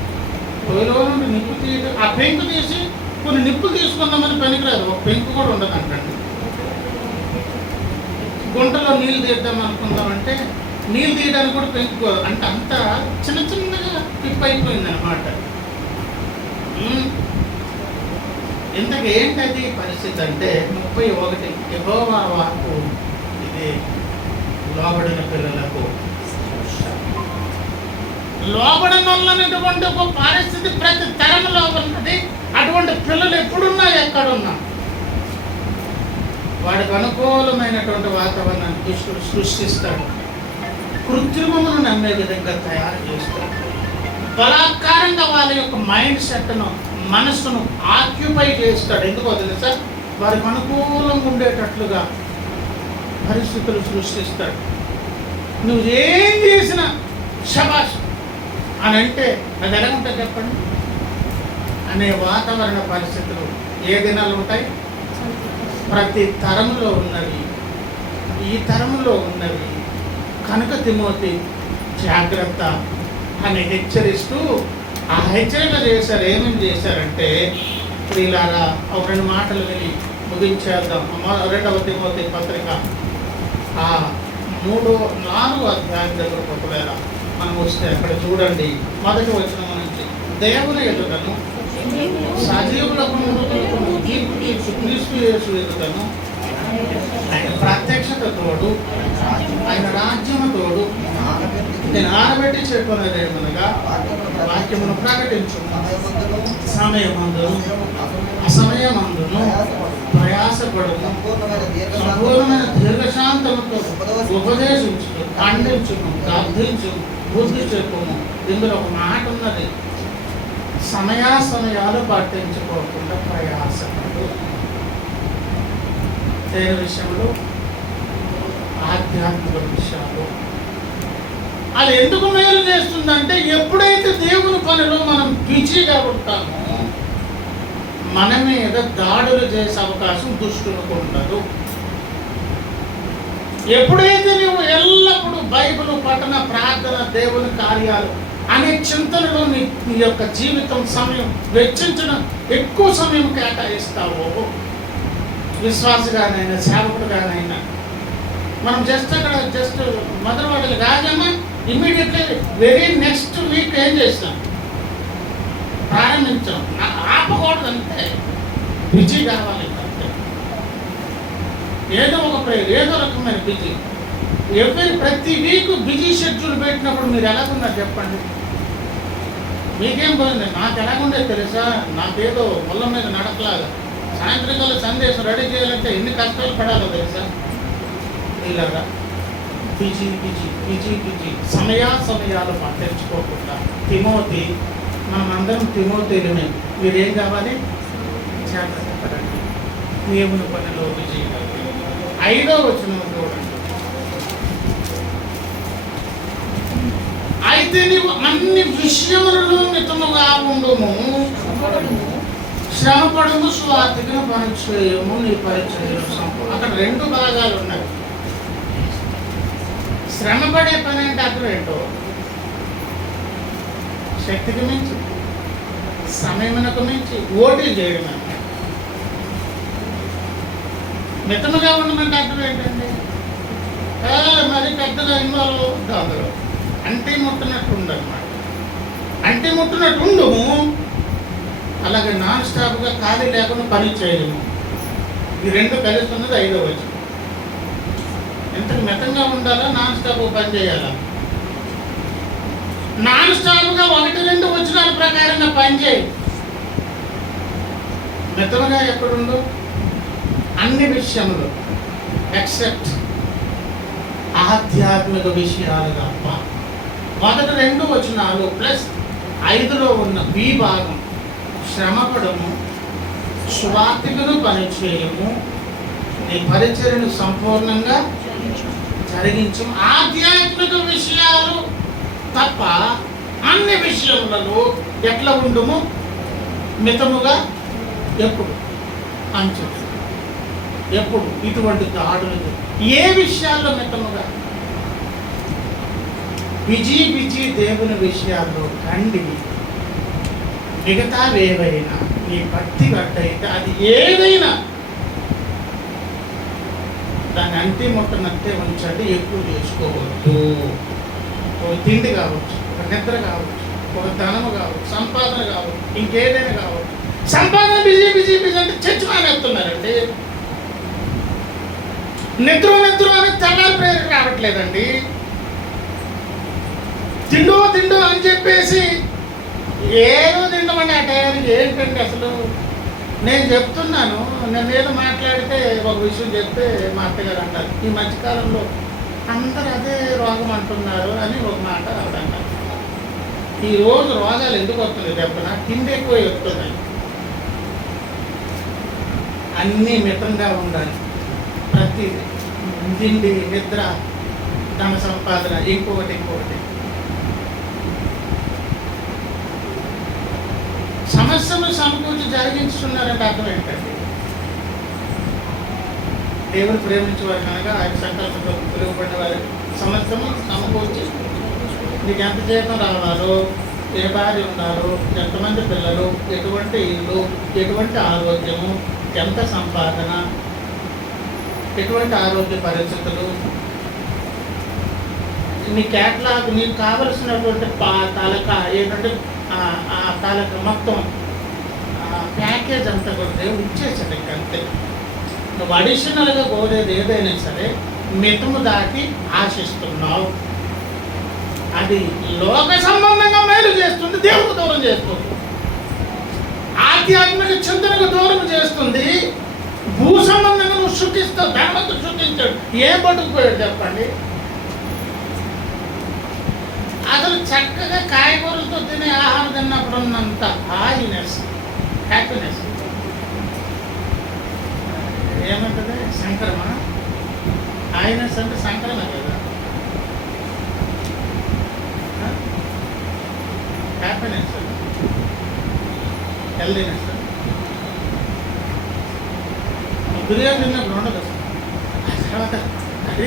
పొయ్యిలో నుండి నిప్పు తీయడం, ఆ పెంకు తీసి కొన్ని నిప్పు తీసుకుందామని పనికిరాదు, ఒక పెంకు కూడా ఉండదు అంటండి. గుంటలో నీళ్ళు తీద్దాం అనుకుందామంటే నీళ్ళు తీయడానికి కూడా పెంకుకోదు అంటే అంత చిన్న చిన్నగా టిప్ అయిపోయింది అనమాట. ఇంతకు ఏంటది పరిస్థితి అంటే 31 యెహోవా వాక్కు ఇది లోబడిన పిల్లలకు లోబడినటువంటి ఒక పరిస్థితి ప్రతి తరంలో ఉన్నది. అటువంటి పిల్లలు ఎప్పుడున్నా ఎక్కడున్నా వాడికి అనుకూలమైనటువంటి వాతావరణాన్ని దుష్టుడు సృష్టిస్తాడు. కృత్రిమమును నమ్మే విధంగా తయారు చేస్తాడు. బలాత్కారంగా వాళ్ళ యొక్క మైండ్ సెట్ను, మనస్సును ఆక్యుపై చేస్తాడు. ఎందుకో తెలుసా? వారికి అనుకూలంగా ఉండేటట్లుగా పరిస్థితులు సృష్టిస్తాడు. నువ్వు ఏం చేసినా శబాష్ అని అంటే అది ఎలా ఉంటుంది చెప్పండి? అనే వాతావరణ పరిస్థితులు ఏ దినాలు ఉంటాయి? ప్రతి తరంలో ఉన్నవి, ఈ తరంలో ఉన్నవి. కనుక తిమోతి జాగ్రత్త అని హెచ్చరిస్తూ ఆ హెచ్చరిక చేశారు. ఏమేమి చేశారంటే, ప్రియులారా, ఒక 2 మాటలు వెళ్ళి ముగించేద్దాం. 2వ తిమోతి పత్రిక ఆ 3-4 అధ్యాయం దగ్గరకు ఒకవేళ మనం వస్తే అక్కడ చూడండి, మొదటి వచనం నుంచి దేవుని ఎదుటను సజీవులకు క్రీస్తు యేసు ఎదుటను ఆయన ప్రత్యక్షత తోడు, ఆయన రాజ్యము తోడు నేను ఆనబెట్టి చెప్పుకునేదేమనగా వాక్యమును ప్రకటించు సమయమందును అసమయమందును ప్రయాసపడును సంపూర్ణమైన దీర్ఘశాంతముతో ఉపదేశించు, ఖండించును, గర్ధించు, బుద్ధి చెప్పుము. ఇందులో ఒక మాట ఉన్నది, సమయాలు పట్టించుకోకుండా ప్రయాసపడు. దేని విషయంలో? ఆధ్యాత్మిక విషయాలు. అది ఎందుకు మేలు చేస్తుందంటే, ఎప్పుడైతే దేవుని పనిలో మనం బిజీగా ఉంటామో మన మీద దాడులు చేసే అవకాశం దుష్టులకు ఉండదు. ఎప్పుడైతే నువ్వు ఎల్లప్పుడూ బైబిల్ పఠన, ప్రార్థన, దేవుని కార్యాలు అనే చింతనలో నీ యొక్క జీవితం సమయం వెచ్చించడం, ఎక్కువ సమయం కేటాయిస్తావో, విశ్వాసగానైనా సేవకుడుగానైనా మనం జస్ట్ మొదలువాడలు కాదమ్మా, ఇమ్మీడియట్లీ వెరీ నెక్స్ట్ వీక్ ఏం చేస్తాం? ప్రారంభించాం. ఆపకూడదు, అంతే. బిజీ కావాలి అంతే. ఏదో ఒక ప్రేయర్, ఏదో రకమైన బిజీ. ప్రతి వీక్ బిజీ షెడ్యూల్ పెట్టినప్పుడు మీరు ఎలాగున్నారు చెప్పండి? మీకేం పోయింది? నాకు ఎలాగుండేది తెలుసా? నాకేదో ముళ్ళ మీద నడకలాగా సాయంత్రికాల సందేశం రెడీ చేయాలంటే ఎన్ని కష్టాలు పడాలో తెలుసా? ఇలాగా బిజీ సమయాలు పట్టించుకోకుండా తిమోతి, మనం అందరం తిమోతిలమే. మీరేం కావాలి? జాగ్రత్త పడండి, దేవుని పనిలో బిజీ. 5వ వచనం చూడండి. 5 అయితే నీవు అన్ని విషయములలో మితముగా ఉండుము, శ్రమపడము, స్వార్థికను పనిచేయము, నీ పరిచయం సంపూర్ణ. అక్కడ రెండు భాగాలు ఉన్నాయి. శ్రమపడే పని అంటే అక్కడ ఏంటో, శక్తికి మించి, సమయమునకు మించి ఓటీ చేయడం. మితముగా ఉండమంటే అర్థం ఏంటండి? మరి పెద్దగా ఇన్వాల్వ్ అవుతుంది అందులో. అంటి ముట్టినట్టు ఉండన్నమాట. అంటి ముట్టినట్టు ఉండము, అలాగే నాన్ స్టాప్గా ఖాళీ లేకుండా పని చేయము. ఈ రెండు కలిసి ఉన్నది 5వ వచనం. ఇంతకు మితంగా ఉండాలా, నాన్ స్టాప్ పని చేయాలా? నాన్ స్టాప్గా 1-2 వచనాల ప్రకారంగా పనిచేయి. మితముగా ఎక్కడుందో అన్ని విషయములు ఎక్సెప్ట్ ఆధ్యాత్మిక విషయాలు తప్ప. 1-2 వచనాలు ప్లస్ 5లో ఉన్న బి భాగం, శ్రమపడము, స్వార్థికను పనిచేయము, నీ పరిచర్యను సంపూర్ణంగా జరిగించము. ఆధ్యాత్మిక విషయాలు తప్ప అన్ని విషయములలో ఎట్లా ఉండుము? మితముగా. ఎప్పుడు అంచు, ఎప్పుడు ఇటువంటి దాడులు, ఏ విషయాల్లో మితముగా? బిజీ దేవుని విషయాల్లో కండి. మిగతావేవైనా నీ భక్తి గట్టయితే అది ఏదైనా దాన్ని అంటి ముట్టనంతే ఉంచండి, ఎక్కువ చేసుకోవద్దు. ఒక తిండి కావచ్చు, ఒక నిద్ర కావచ్చు, ఒక ధనము కావచ్చు, సంపాదన కావచ్చు, ఇంకేదైనా కావచ్చు. సంపాదన బిజీ అంటే చర్చ మానేస్తున్నారండి. నిద్ర అని తెల్లారి ప్రేరణ రావట్లేదండి. తిండు అని చెప్పేసి ఏదో తిండమండి ఆ టయానికి. ఏంటండి అసలు? నేను చెప్తున్నాను, నేను ఏదో మాట్లాడితే ఒక విషయం చెప్తే మా అత్తగారు అంటారు, ఈ మధ్యకాలంలో అందరూ అదే రోగం అంటున్నారు అని ఒక మాట ఆవిడంటారు. ఈ రోజు రోగాలు ఎందుకు వస్తున్నాయి చెప్పనా? తిండి ఎక్కువ వస్తున్నాయి. అన్నీ మితంగా ఉండాలి. ప్రతిదీ తిండి, నిద్ర, ధన సంపాదన, ఇంకొకటి. సమస్యను సమకూర్చి జరిగించుతున్నారంటే అర్థం ఏంటండి? దేవుడు ప్రేమించేవారు కనుక ఆయన సంకల్పంతో పిలువబడిన వారి సమస్యను సమకూర్చి, నీకు ఎంత జీతం రావాలో, ఏ భార్య ఉన్నారు, ఎంతమంది పిల్లలు, ఎటువంటి ఇల్లు, ఎటువంటి ఆరోగ్యము, ఎంత సంపాదన, ఎటువంటి ఆరోగ్య పరిస్థితులు, నీ క్యాట్లాగ్, నీకు కావలసినటువంటి తాలూకా ఏంటంటే ఆ తాలూకా మొత్తం ప్యాకేజ్ అంతా కూడా దేవుడు ఇచ్చేసాడు. ఇంకంతే. నువ్వు అడిషనల్గా కోరేది ఏదైనా సరే మితము దాటి ఆశిస్తున్నావు. అది లోక సంబంధంగా మేలు చేస్తుంది, దేవుడు దూరం చేస్తుంది. ఆధ్యాత్మిక చింతనకు దూరం చేస్తుంది. భూ సంబంధంగా నువ్వు శుద్ధిస్తావు. ధనవంతుడు శుద్ధించాడు, ఏం పట్టుకుపోయాడు చెప్పండి? అసలు చక్కగా కాయగూరలతో తినే ఆహారం తిన్నప్పుడు ఉన్నంత హ్యాపీనెస్ ఏమంటుంది? సంక్రమణ. హాయినెస్ అంటే సంక్రమణ కదా. Happiness, healthiness. బిర్యానీ తిన్నప్పుడు ఉండదు. తర్వాత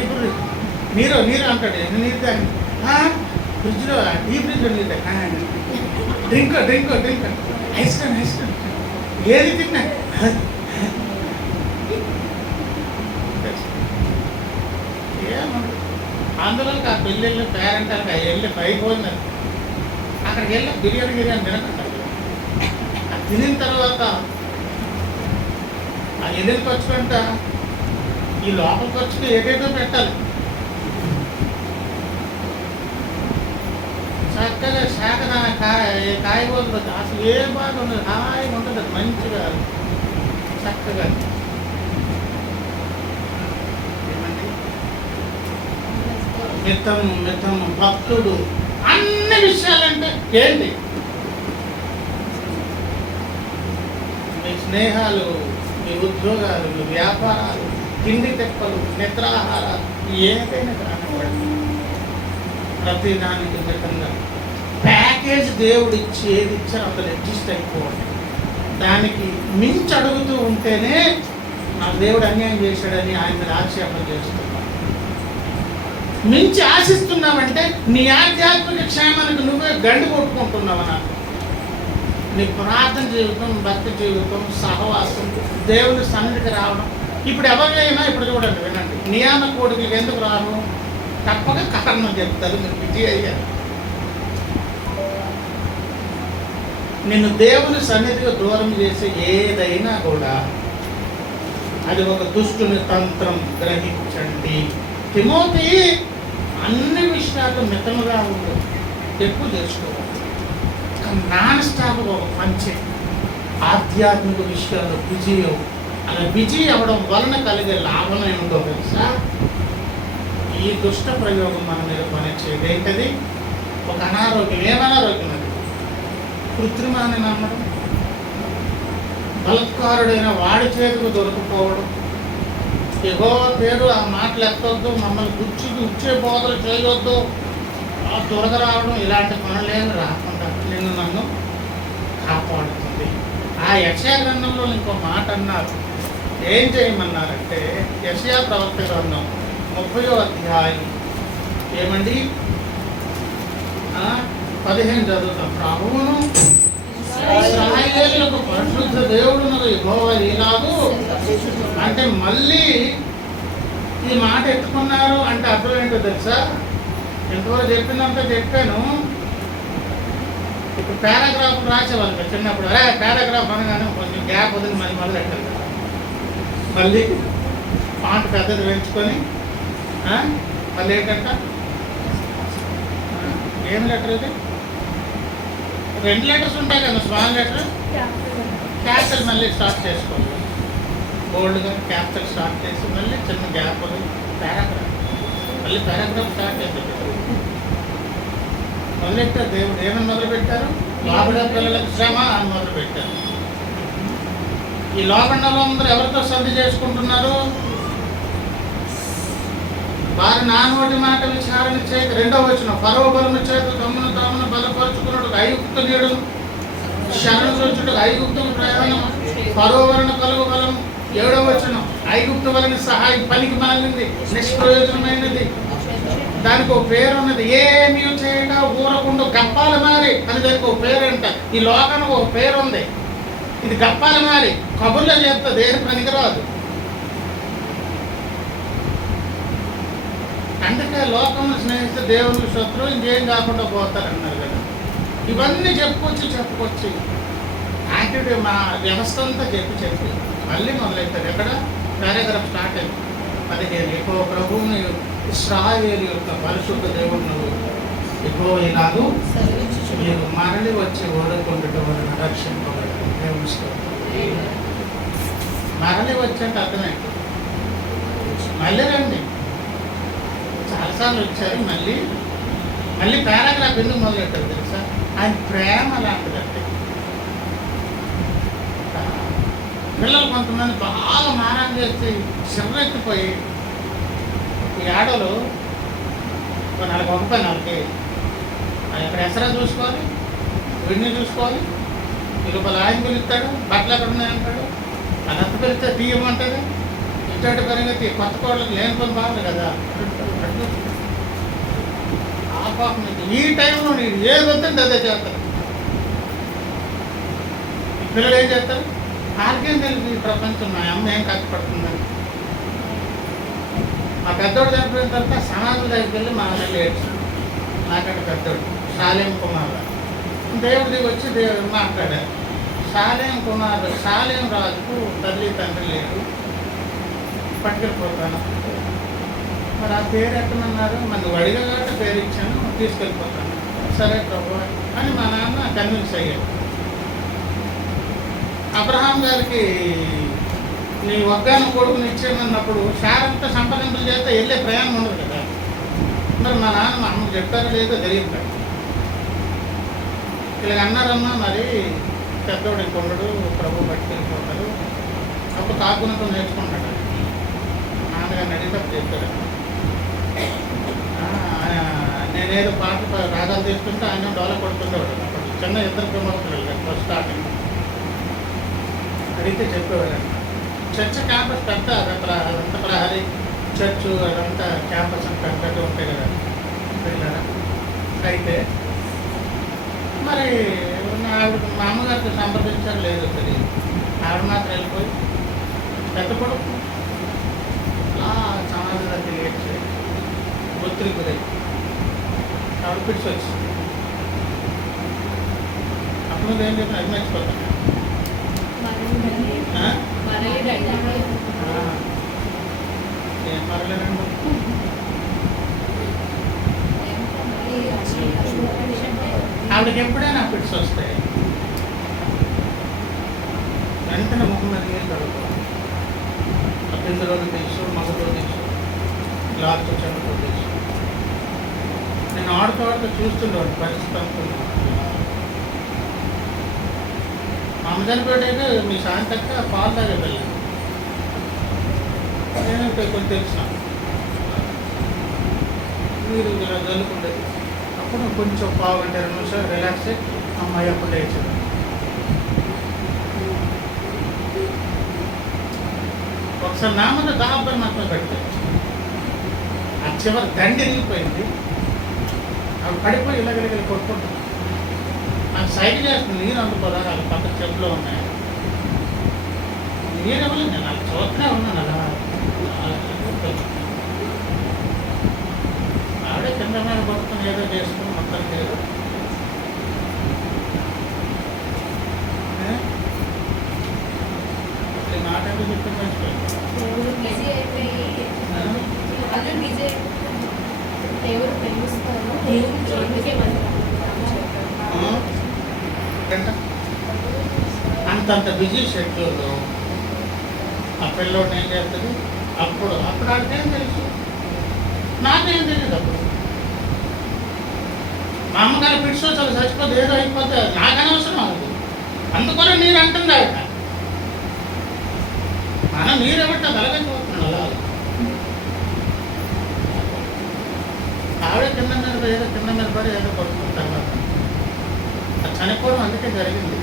ఇప్పుడు నీరు అంటాడు, ఎన్ని నీరు తాగి ఫ్రిడ్జ్లో, డీప్ ఫ్రిడ్జ్లో నీరు తాగి, డ్రింక్ ఐస్ క్రీమ్ ఏది తిన్నా ఏమన్నా. అందులోకి ఆ పెళ్ళిళ్ళు పేరెంట్ అంటే వెళ్ళి పైకి పోయినారు, అక్కడికి వెళ్ళి బిర్యానీ తినకంటారు. అది తినిన తర్వాత ఆ వెళ్ళిన ఖర్చు కంట ఈ లోపల ఖర్చుకి ఏదేదో పెట్టాలి. చక్కగా శాఖదాన కాయగూరలు అసలు ఏ బాగా ఉండదు, హాయిగా ఉంటుంది. మంచిగా చక్కగా ఏమండి మితము భక్తుడు. అన్ని విషయాలంటే ఏంటి? మీ స్నేహాలు, మీ ఉద్యోగాలు, మీ వ్యాపారాలు, తిండి తెప్పలు, నిద్రాహారాలు, ఏదైనా కానివ్వండి ప్రతి దానికి మితంగా ప్యాకేజ్ దేవుడు ఇచ్చి ఏది ఇచ్చారో అతను అడ్జస్ట్ అయిపోవాలి. దానికి మించి అడుగుతూ ఉంటేనే నా దేవుడు అన్యాయం చేశాడని ఆయన మీద ఆక్షేపణ చేస్తున్నాడు. మించి ఆశిస్తున్నావంటే నీ ఆధ్యాత్మిక క్షేమానికి నువ్వే గండి కొట్టుకుంటున్నావు. నాకు నీ ప్రార్థన జీవితం, భక్తి జీవితం, సహవాసం, దేవుని సన్నిధికి రావడం. ఇప్పుడు ఎవరికైనా ఇప్పుడు చూడండి, వినండి, నియామ కోడికలకు ఎందుకు రాను? తప్పక కారణం చెప్తారు. మీరు బిజీ అయ్యారు. నిన్ను దేవుని సన్నిధికి దూరం చేసి ఏదైనా కూడా అది ఒక దుష్టుని తంత్రం, గ్రహించండి. తిమోతి అన్ని విషయాలు మితముగా ఉండు, ఎక్కువ చేసుకోవాలి. నాన్ స్టాప్ ఒక పంచే ఆధ్యాత్మిక విషయాల్లో బిజీ అవ్వు. అలా బిజీ అవ్వడం వలన కలిగే లాభం ఏమిటో తెలుసా? ఈ దుష్ట ప్రయోగం మన మీద పనిచేయదు. ఏంటది? ఒక అనారోగ్యం. ఏమనారోగ్యం అది? కృత్రిమాన్ని నమ్మడం, బలత్కారుడైన వాడి చేతికి దొరికిపోవడం, యెహోవా పేరు ఆ మాటలు ఎత్తొద్దు, మమ్మల్ని గుచ్చే బోధలు చేయొద్దు, త్వరగా రావడం, ఇలాంటి పనులేమి రాకుండా నిన్ను నన్ను కాపాడుతుంది. ఆ యెషయా గ్రంథంలో ఇంకో మాట అన్నారు. ఏం చేయమన్నారంటే, యెషయా ప్రవక్త గ్రంథం 30వ అధ్యాయం ఏమండి 15 చదువుతాం. ప్రభువును ఇశ్రాయేలులకు పరిశుద్ధ దేవుడును యెహోవా ఇలాగు అంటే మళ్ళీ ఈ మాట ఎత్తుకున్నారు అంటే అర్థం ఏంటో తెలుసా? ఎంతవరకు చెప్పిందంతా చెప్పాను. ఇప్పుడు పారాగ్రాఫ్ రాసేవాళ్ళు చిన్నప్పుడు. అరే పారాగ్రాఫ్ అనగానే కొంచెం గ్యాప్ వదిలి మళ్ళీ మొదలెట్టాలి కదా. మళ్ళీ పాంట్ పెద్దది పెంచుకొని మళ్ళీ ఏంటంట, ఏం లెటర్ ఇది? 2 లెటర్స్ ఉంటాయి కదా, స్మాల్ లెటర్ క్యాపిటల్ మళ్ళీ స్టార్ట్ చేసుకోవాలి. బోల్డ్గా క్యాపిటల్ స్టార్ట్ చేసి మళ్ళీ చిన్న గ్యాప్ వదిలి పారాగ్రాఫ్, మళ్ళీ పారాగ్రాఫ్ స్టార్ట్ చేస్తారు. మొదలెట్టారు. దేవుడు ఏమని మొదలుపెట్టారు? లోబడే పిల్లలకు శ్రమ అని మొదలుపెట్టారు. ఈ లోకంలో అందరూ ఎవరితో సంధి చేసుకుంటున్నారు? వారి నానోటి మాట విచారణ చేయక. 2వ వచనం, ఫరో బలము చేత తమ్మును తామును బలపరుచుకున్నట్టు ఐగుప్తు నీడును శరణు చూచుటకు ఐగుప్తుకు ప్రయాణం, ఫరో వలన కలుగు బలం. 7వ వచనం, ఐగుప్తు వలన సహాయం పనికి మాలింది, నిష్ప్రయోజనమైనది, దానికి ఒక పేరు ఉన్నది. ఏమీ చేయక ఊరకుండా గప్పాల మారి అని దానికి ఒక పేరు అంట. ఈ లోకానికి ఒక పేరు ఉంది. ఇది గప్పాల మారి, కబుర్లో చెప్తా, దేని పనికిరాదు. అందుకే లోకంలో స్నేహిస్తే దేవుని శత్రువు ఇంకేం కాకుండా పోతారన్నారు కదా. ఇవన్నీ చెప్పుకొచ్చి యాక్టివిటీ మా వ్యవస్థ అంతా చెప్పి మళ్ళీ మొదలెట్టారు. ఎక్కడ? పారాగ్రాఫ్ స్టార్ట్ అయింది 15. యెహోవా ప్రభువుని ఇశ్రాయేలు యొక్క పరిశుద్ధ దేవుడు యెహోవా ఇలాగూ మీరు మరలి వచ్చి ఓడకుండటం వలన రక్షింపబడ్డారు. దేవుని స్తోత్రం. మరలి వచ్చి అంటే అర్థమేంటి? మళ్ళీ రండి. చాలాసార్లు వచ్చారు, మళ్ళీ పారాగ్రాఫ్ ఎందుకు మొదలెట్టారు తెలుసా? ఆయన ప్రేమ లాంటిదంటే. పిల్లలు కొంతమంది బాగా మారం చేసి చిర్రెత్తిపోయి ఈ ఆడలు నెలకు ఒకపై నెలకి అక్కడ ఎసరా చూసుకోవాలి, వీడిని చూసుకోవాలి, రూపాయలు ఆయన పిలుస్తాడు, బట్టలు ఎక్కడ ఉన్నాయంటాడు, అదంతా పిలిస్తే తీయమంటుంది. ఇట్లాంటి పరిగతి కొత్త కోళ్ళకి లేని పని బాగుంది కదా. ఆ పాపం ఈ టైంలో నేను ఏది వద్దంటే అదే చేస్తాను. పిల్లలు ఏం చేస్తారు? నాకేం తెలుసు ఈ ప్రపంచం, మా అమ్మ ఏం కష్టపడుతుందని. మా పెద్దోడు చనిపోయిన తర్వాత సమాధుల దగ్గరికి వెళ్ళి మా అన్నలు ఏడ్చాడు. నాకంటే పెద్దోడు సాలేం కుమార్ దేవుడి వచ్చి మాట్లాడారు. సాలేం రాజుకు తల్లి తండ్రి లేరు, పట్టుకెళ్ళిపోతాను. మరి ఆ పేరు ఎక్కడన్నారు? మన వడిగా కాబట్టి పేరు ఇచ్చాను, తీసుకెళ్ళిపోతాను. సరే ప్రభు అని మా నాన్న కన్విన్స్ అయ్యాడు. అబ్రహాం గారికి నీ ఒగ్గాన కొడుకుని ఇచ్చేయమన్నప్పుడు శారంతో సంప్రదింపులు చేస్తే వెళ్ళే ప్రయాణం ఉండదు కదా. మరి మా నాన్న మా అమ్మకు చెప్పారో లేదో తెలియదు. ఇలాగ అన్నారమ్మా, మరి పెద్దోడు ఇంకొండడు ప్రభు పట్టుకెళ్ళిపోతారు, అప్పుడు కాకునతో నేర్చుకుంటాడు. నాన్నగారిని అడిగినప్పుడు చెప్పాడు, నేనేదో పాటలు రాగాలు తీసుకుంటే ఆయన డోల కొడుతుండేవాడు. అప్పుడు చిన్న ఇద్దరు కుమార్తెలు ఫస్ట్ స్టార్టింగ్ అడిగితే చెప్పేవాడు. చర్చ్ క్యాంపస్ పెద్ద అదంతా ప్రహరీ చర్చ్ అదంతా క్యాంపస్ అని పెద్దగా ఉంటాయి కదా పిల్లరా. అయితే మరి ఆవిడ మా అమ్మగారితో సంప్రదించారు లేదు తెలియదు. ఆవిడ మాత్రం వెళ్ళిపోయి పెద్ద కొడుకు సమాజంలో తెలియచ్చు ఒత్తిడి గురై ఆవిడ పిడిచి వచ్చింది. అప్పుడు ఏం చెప్పిన అది మర్చిపోతాను. ఏం పర్లేదండి. ఆవిడకి ఎప్పుడైనా పిట్స్ వస్తాయి వెంటనే ముఖం మీద నీళ్ళు కడుగుతాం. కిందలో తీసు మగతో తీసు గ్లాస్తో చెమతో తీసు. నేను ఆడుతూ చూస్తుండేవాడు పరిస్థితి అనుకున్నాను. అమ్మ చనిపోయాక మీ సాయంత్రక పాలు తాగే వెళ్ళాను. నేను కొంచెం తెలిసిన మీరు ఇలా జల్లుకుండేది. అప్పుడు కొంచెం పావు గంట 2 నిమిషాలు రిలాక్స్ అయ్యి అమ్మాయి అప్పుడు లేచాడు. ఒకసారి నా మీద దాబ్బని మాత్రం పెట్టాడు. ఆ చివరి దండి ఇరిగిపోయింది. అవి పడిపోయి ఇలాగలిగి కొట్టుకుంటుంది. నాకు సైడ్ చేస్తుంది నీరు అందుకోదా వాళ్ళ పక్కన చెప్పులో ఉన్నాయి. నీరు ఇవ్వలేదు. నేను అలా చూస్తూనే ఉన్నాను. అలా ఆవిడే కింద మీద కొట్టుకుని ఏదో చేసుకుని మొత్తం లేదు. ఈ మాట ఎందుకు చెప్తే మర్చిపోయింది. అంతంత బిజీ షెడ్యూల్లో ఆ పిల్లోడిని ఏం చేస్తుంది. అప్పుడు వాళ్ళకేం తెలుసు, నాకేం తెలియదు. అప్పుడు మా అమ్మగారు పిడిచో చాలా చచ్చిపోతే ఏదో అయిపోతే నాకు అనవసరం. అది అందుకనే నీరు అంటుంది ఆవిడ. మనం నీరు ఇవ్వటం వెలగైపోతున్నాడు. అలా ఆవిడ కింద మీద పడి ఏదో పడుతుంది. తర్వాత అది చనిపోవడం అందుకే జరిగింది.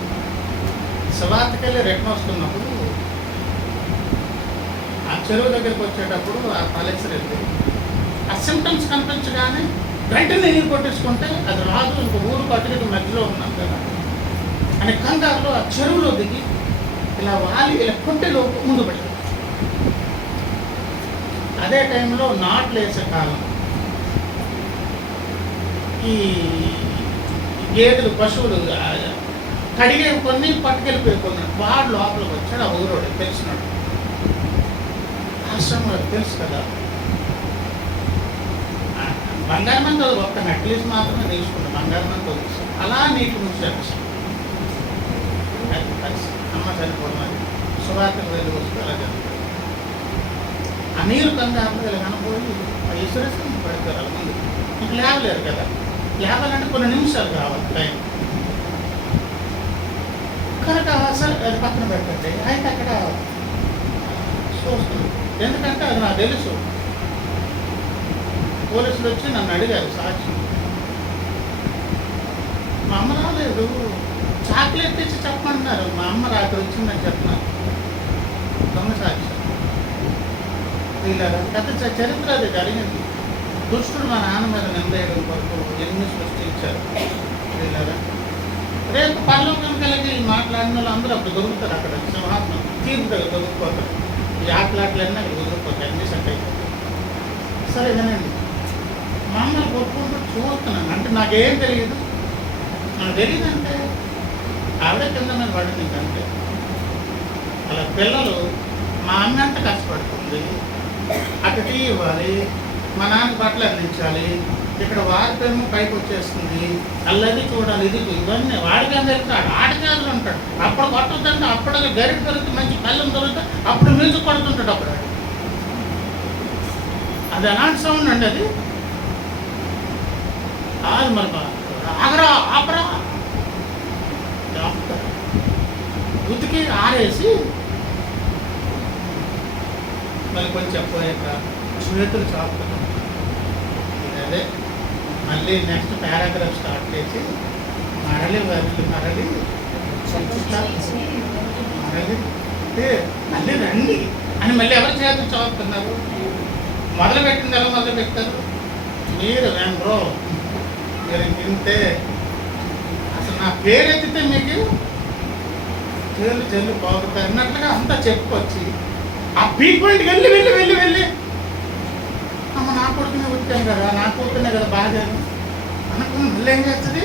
శవార్తకి వెళ్ళి రిటర్న్ వస్తున్నప్పుడు ఆ చెరువు దగ్గరికి వచ్చేటప్పుడు ఆ పాలెక్సర్ వెళ్ళి ఆ సిమ్టమ్స్ కనిపించగానే వెంటనే నీరు కొట్టేసుకుంటే అది రాదు. ఇంకో ఊరు పట్టుకు మధ్యలో ఉన్నాం కదా అని కంగారులో ఆ చెరువులో దిగి ఇలా వాలి ఇలా కొట్టెలో ముందు పడి. అదే టైంలో నాట్లు వేసే కాలం. ఈ గేదెలు పశువులు కడిగే కొన్ని పట్టుకెళ్ళిపోయి కొన్నాడు. వాడు లోపలికి వచ్చాడు. ఆ ఊరోడు తెలిసినాడు. ఆశ్రమం తెలుసు కదా. బంగారం అంతా ఒక్క నెక్లెస్ మాత్రమే తీసుకున్నాడు. బంగారం అంతా తెలుసు. అలా నీటి ముంచారు. అమ్మ చనిపోవడం అది శుభార్తకు వెళ్ళి వస్తే అలా జరుగుతుంది. ఆ నీరు కంగారు ఇలా కనపోయి ఈశ్వరేశ్వరం పెడతారు. అలా ముందు ఇంక లేవలేరు కదా. లేవాలంటే కొన్ని నిమిషాలు కావాలి టైం. కనుక సరే అది పక్కన పెట్టండి. అయితే అక్కడ చూస్తుంది. ఎందుకంటే అది నాకు తెలుసు. పోలీసులు వచ్చి నన్ను అడిగారు సాక్షి. మా అమ్మ రాలేదు, చాక్లెట్ తెచ్చి చెప్పమన్నారు. మా అమ్మ రాత్రి వచ్చిందని చెప్తున్నారు. దొంగ సాక్షి. ఇలా పెద్ద చరిత్ర అది జరిగింది. దుష్టుడు మా నాన్న మీద నిందేయడం కొరకు ఎన్ని సృష్టించారు. ఇలా రేపు పరలోకం కలిగి మాట్లాడిన వాళ్ళు అందరూ అప్పుడు దొరుకుతారు. అక్కడ సింహాత్మ తీర్పు దగ్గర దొరికిపోతారు. ఈ ఆటలాట్లన్నీ అక్కడ దొరికిపోతాయి. అన్నీ సెట్ అయిపోతాయి. సరే వినండి. మా అమ్మని కొట్టుకుంటూ చూస్తున్నాను. అంటే నాకేం తెలియదు. నాకు తెలియదంటే ఆవిడ కింద మీద పడింది. ఇంకంటే అలా పిల్లలు మా అమ్మ ఎంత కష్టపడుతుంది. అటు టీ ఇవ్వాలి, మా నాన్న బట్టలు అందించాలి, ఇక్కడ వారిపేమో పైకి వచ్చేస్తుంది, అల్లది చూడాలి, ఇది ఇవన్నీ వాడికి వెళ్తాడు. ఆటగాళ్ళు ఉంటాడు. అప్పుడు కొట్టదంటే అప్పుడు గరిట దొరికి మంచి కళ్ళం దొరికితే అప్పుడు మ్యూజిక్ కొడుతుంటాడు. అప్పుడు అది ఎలాంటి సౌండ్ అండి అది. అది మరి ఆగరా ఆపరా ఉతికి ఆరేసి మళ్ళీ కొంచెం పోయాక చేతులు చాపుతున్నాం. అదే మళ్ళీ నెక్స్ట్ పారాగ్రాఫ్ స్టార్ట్ చేసి మరలి మళ్ళీ రండి అని మళ్ళీ ఎవరి చేతులు చదువుతున్నారు? మొదలుపెట్టింది ఎలా మొదలు పెట్టారు? మీరు రండ్రో, మీరు తింటే అసలు నా పేరు ఎత్తితే మీకు చెల్లు బాగుతాయి అన్నట్లుగా అంతా చెప్పుకొచ్చి ఆ పీక్ పాయింట్కి వెళ్ళి వెళ్ళి వెళ్ళి వెళ్ళి అమ్మ నా కొడుకునే వచ్చాను కదా, నా కొడుకునే కదా బాగా అనుకుని మళ్ళీ ఏం చేస్తుంది?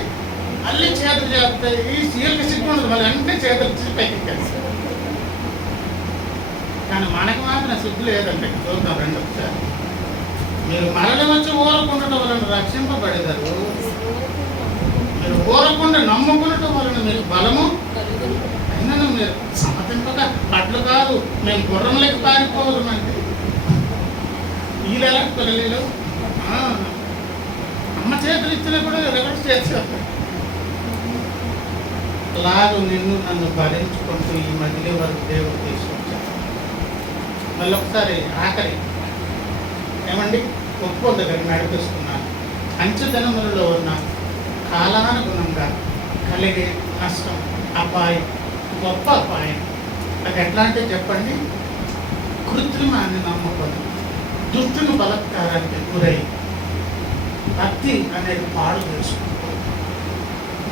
మళ్ళీ చేతులు చేస్తాయి. ఈ సీఎల్కి సిగ్గు ఉండదు, మళ్ళీ అంటే చేతులు ఇచ్చి పైకి ఎక్కేస్తాయి. కానీ మనకు మాత్రం సిగ్గు లేదంటే చూద్దాం రండి ఒకసారి. మీరు మరలి వచ్చి ఊరకుండటం వలన రక్షింపబడేదారు. మీరు ఊరకుండా నమ్ముకునటం వలన మీరు బలము అయినా మీరు సమతింపక అట్లు కాదు మేము గుర్రంలోకి పారిపోవాలంటే వీళ్ళు ఎలా పిల్లలు అమ్మ చేతులు ఇచ్చినప్పుడు రివర్స్ చేస్తారు. అలాగూ నిన్ను నన్ను భరించుకుంటూ ఈ మధ్య వరకు దేవుడు తీసుకొచ్చారు. మళ్ళీ ఒకసారి ఆఖరి ఏమండి ఒప్పుకోద్ద దగ్గర నడిపిస్తున్నాను. అంచెదనములలో ఉన్న కాలానుగుణంగా కలిగే నష్టం, అపాయం, గొప్ప అపాయం అది ఎట్లా అంటే చెప్పండి, కృత్రిమాన్ని నమ్మకం, దుష్టుని బలత్కారానికి గురై భక్తి అనేది పాడు చేసుకుంటూ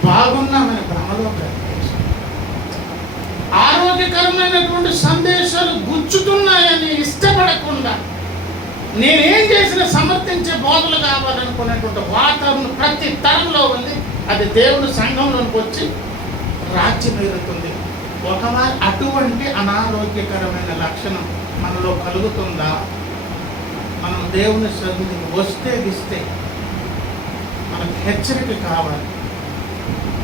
బాగున్నామని భ్రమలో బ్రతికేసి ఆరోగ్యకరమైనటువంటి సందేశాలు గుచ్చుతున్నాయని ఇష్టపడకుండా నేనేం చేసినా సమర్థించే బోధలు కావాలనుకునేటువంటి వాతావరణం ప్రతి తరంలో ఉంది. అది దేవుని సంఘంలోనికి వచ్చి రాజ్యమేరుతుంది. ఒకవేళ అటువంటి అనారోగ్యకరమైన లక్షణం మనలో కలుగుతుందా? మనం దేవుని సన్నిధికి వస్తే ఇస్తే మనకు హెచ్చరిక కావాలి,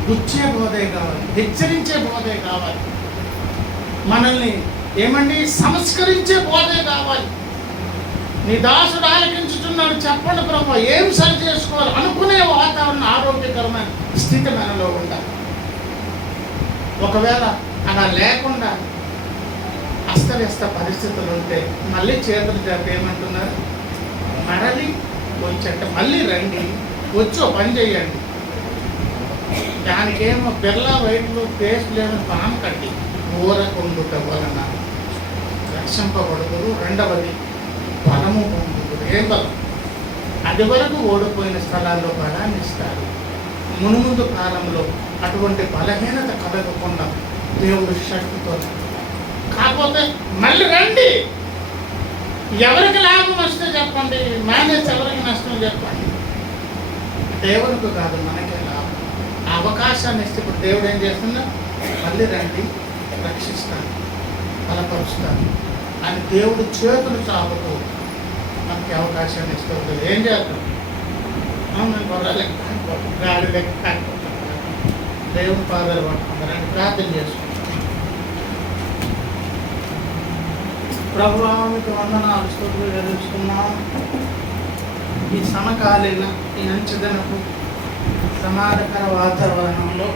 గుచ్చే బోధే కావాలి, హెచ్చరించే బోధే కావాలి, మనల్ని ఏమండి సంస్కరించే బోధే కావాలి. నీ దాసుడు ఆలకించుతున్నాడు, చెప్పండి ప్రభు ఏం సరి చేసుకోవాలి అనుకునే వాతావరణం, ఆరోగ్యకరమైన స్థితి మనలో ఉండాలి. ఒకవేళ అలా లేకుండా అస్తవ్యస్త పరిస్థితులు ఉంటే మళ్ళీ చేతులు చేత ఏమంటున్నారు? మరలి వచ్చంటే మళ్ళీ రండి, వచ్చి ఓ పని చేయండి. దానికేమో బిర్లా వైట్లు పేస్ట్ లేని పాము కట్టి ఊరకుండుట వలన రక్షింపబడుతురు. రెండవది బలము పొందుతురు. ఏం బలం? అది వరకు ఓడిపోయిన స్థలాల్లో బలాన్ని ఇస్తారు. మునుముందు కాలంలో అటువంటి బలహీనత కలగకుండా దేవుడు శక్తితో. కాకపోతే మళ్ళీ రండి, ఎవరికి లాభం వస్తే చెప్పండి, మేనేజ్ ఎవరికి నష్టం చెప్పండి. దేవునికి కాదు మనకే లాభం. ఆ అవకాశాన్ని ఇస్తే ఇప్పుడు దేవుడు ఏం చేస్తున్నా? మళ్ళీ రండి, రక్షిస్తాను, బలపరుస్తాను అని దేవుడు చేతులు చాపుతూ మనకి అవకాశాన్ని ఇస్తుంది. ఏం చేద్దాం? మేము గొర్రెలకి గాడి లెక్క దేవుని పాదాలు పట్టుకుంటారని ప్రార్థన చేసుకుంటాం. ప్రభువా మీకు వందనాలు, స్తుతులు చెల్లిస్తున్నాం. ఈ సమకాలీన ఈ అంచెదనపు సమాధకర వాతావరణంలో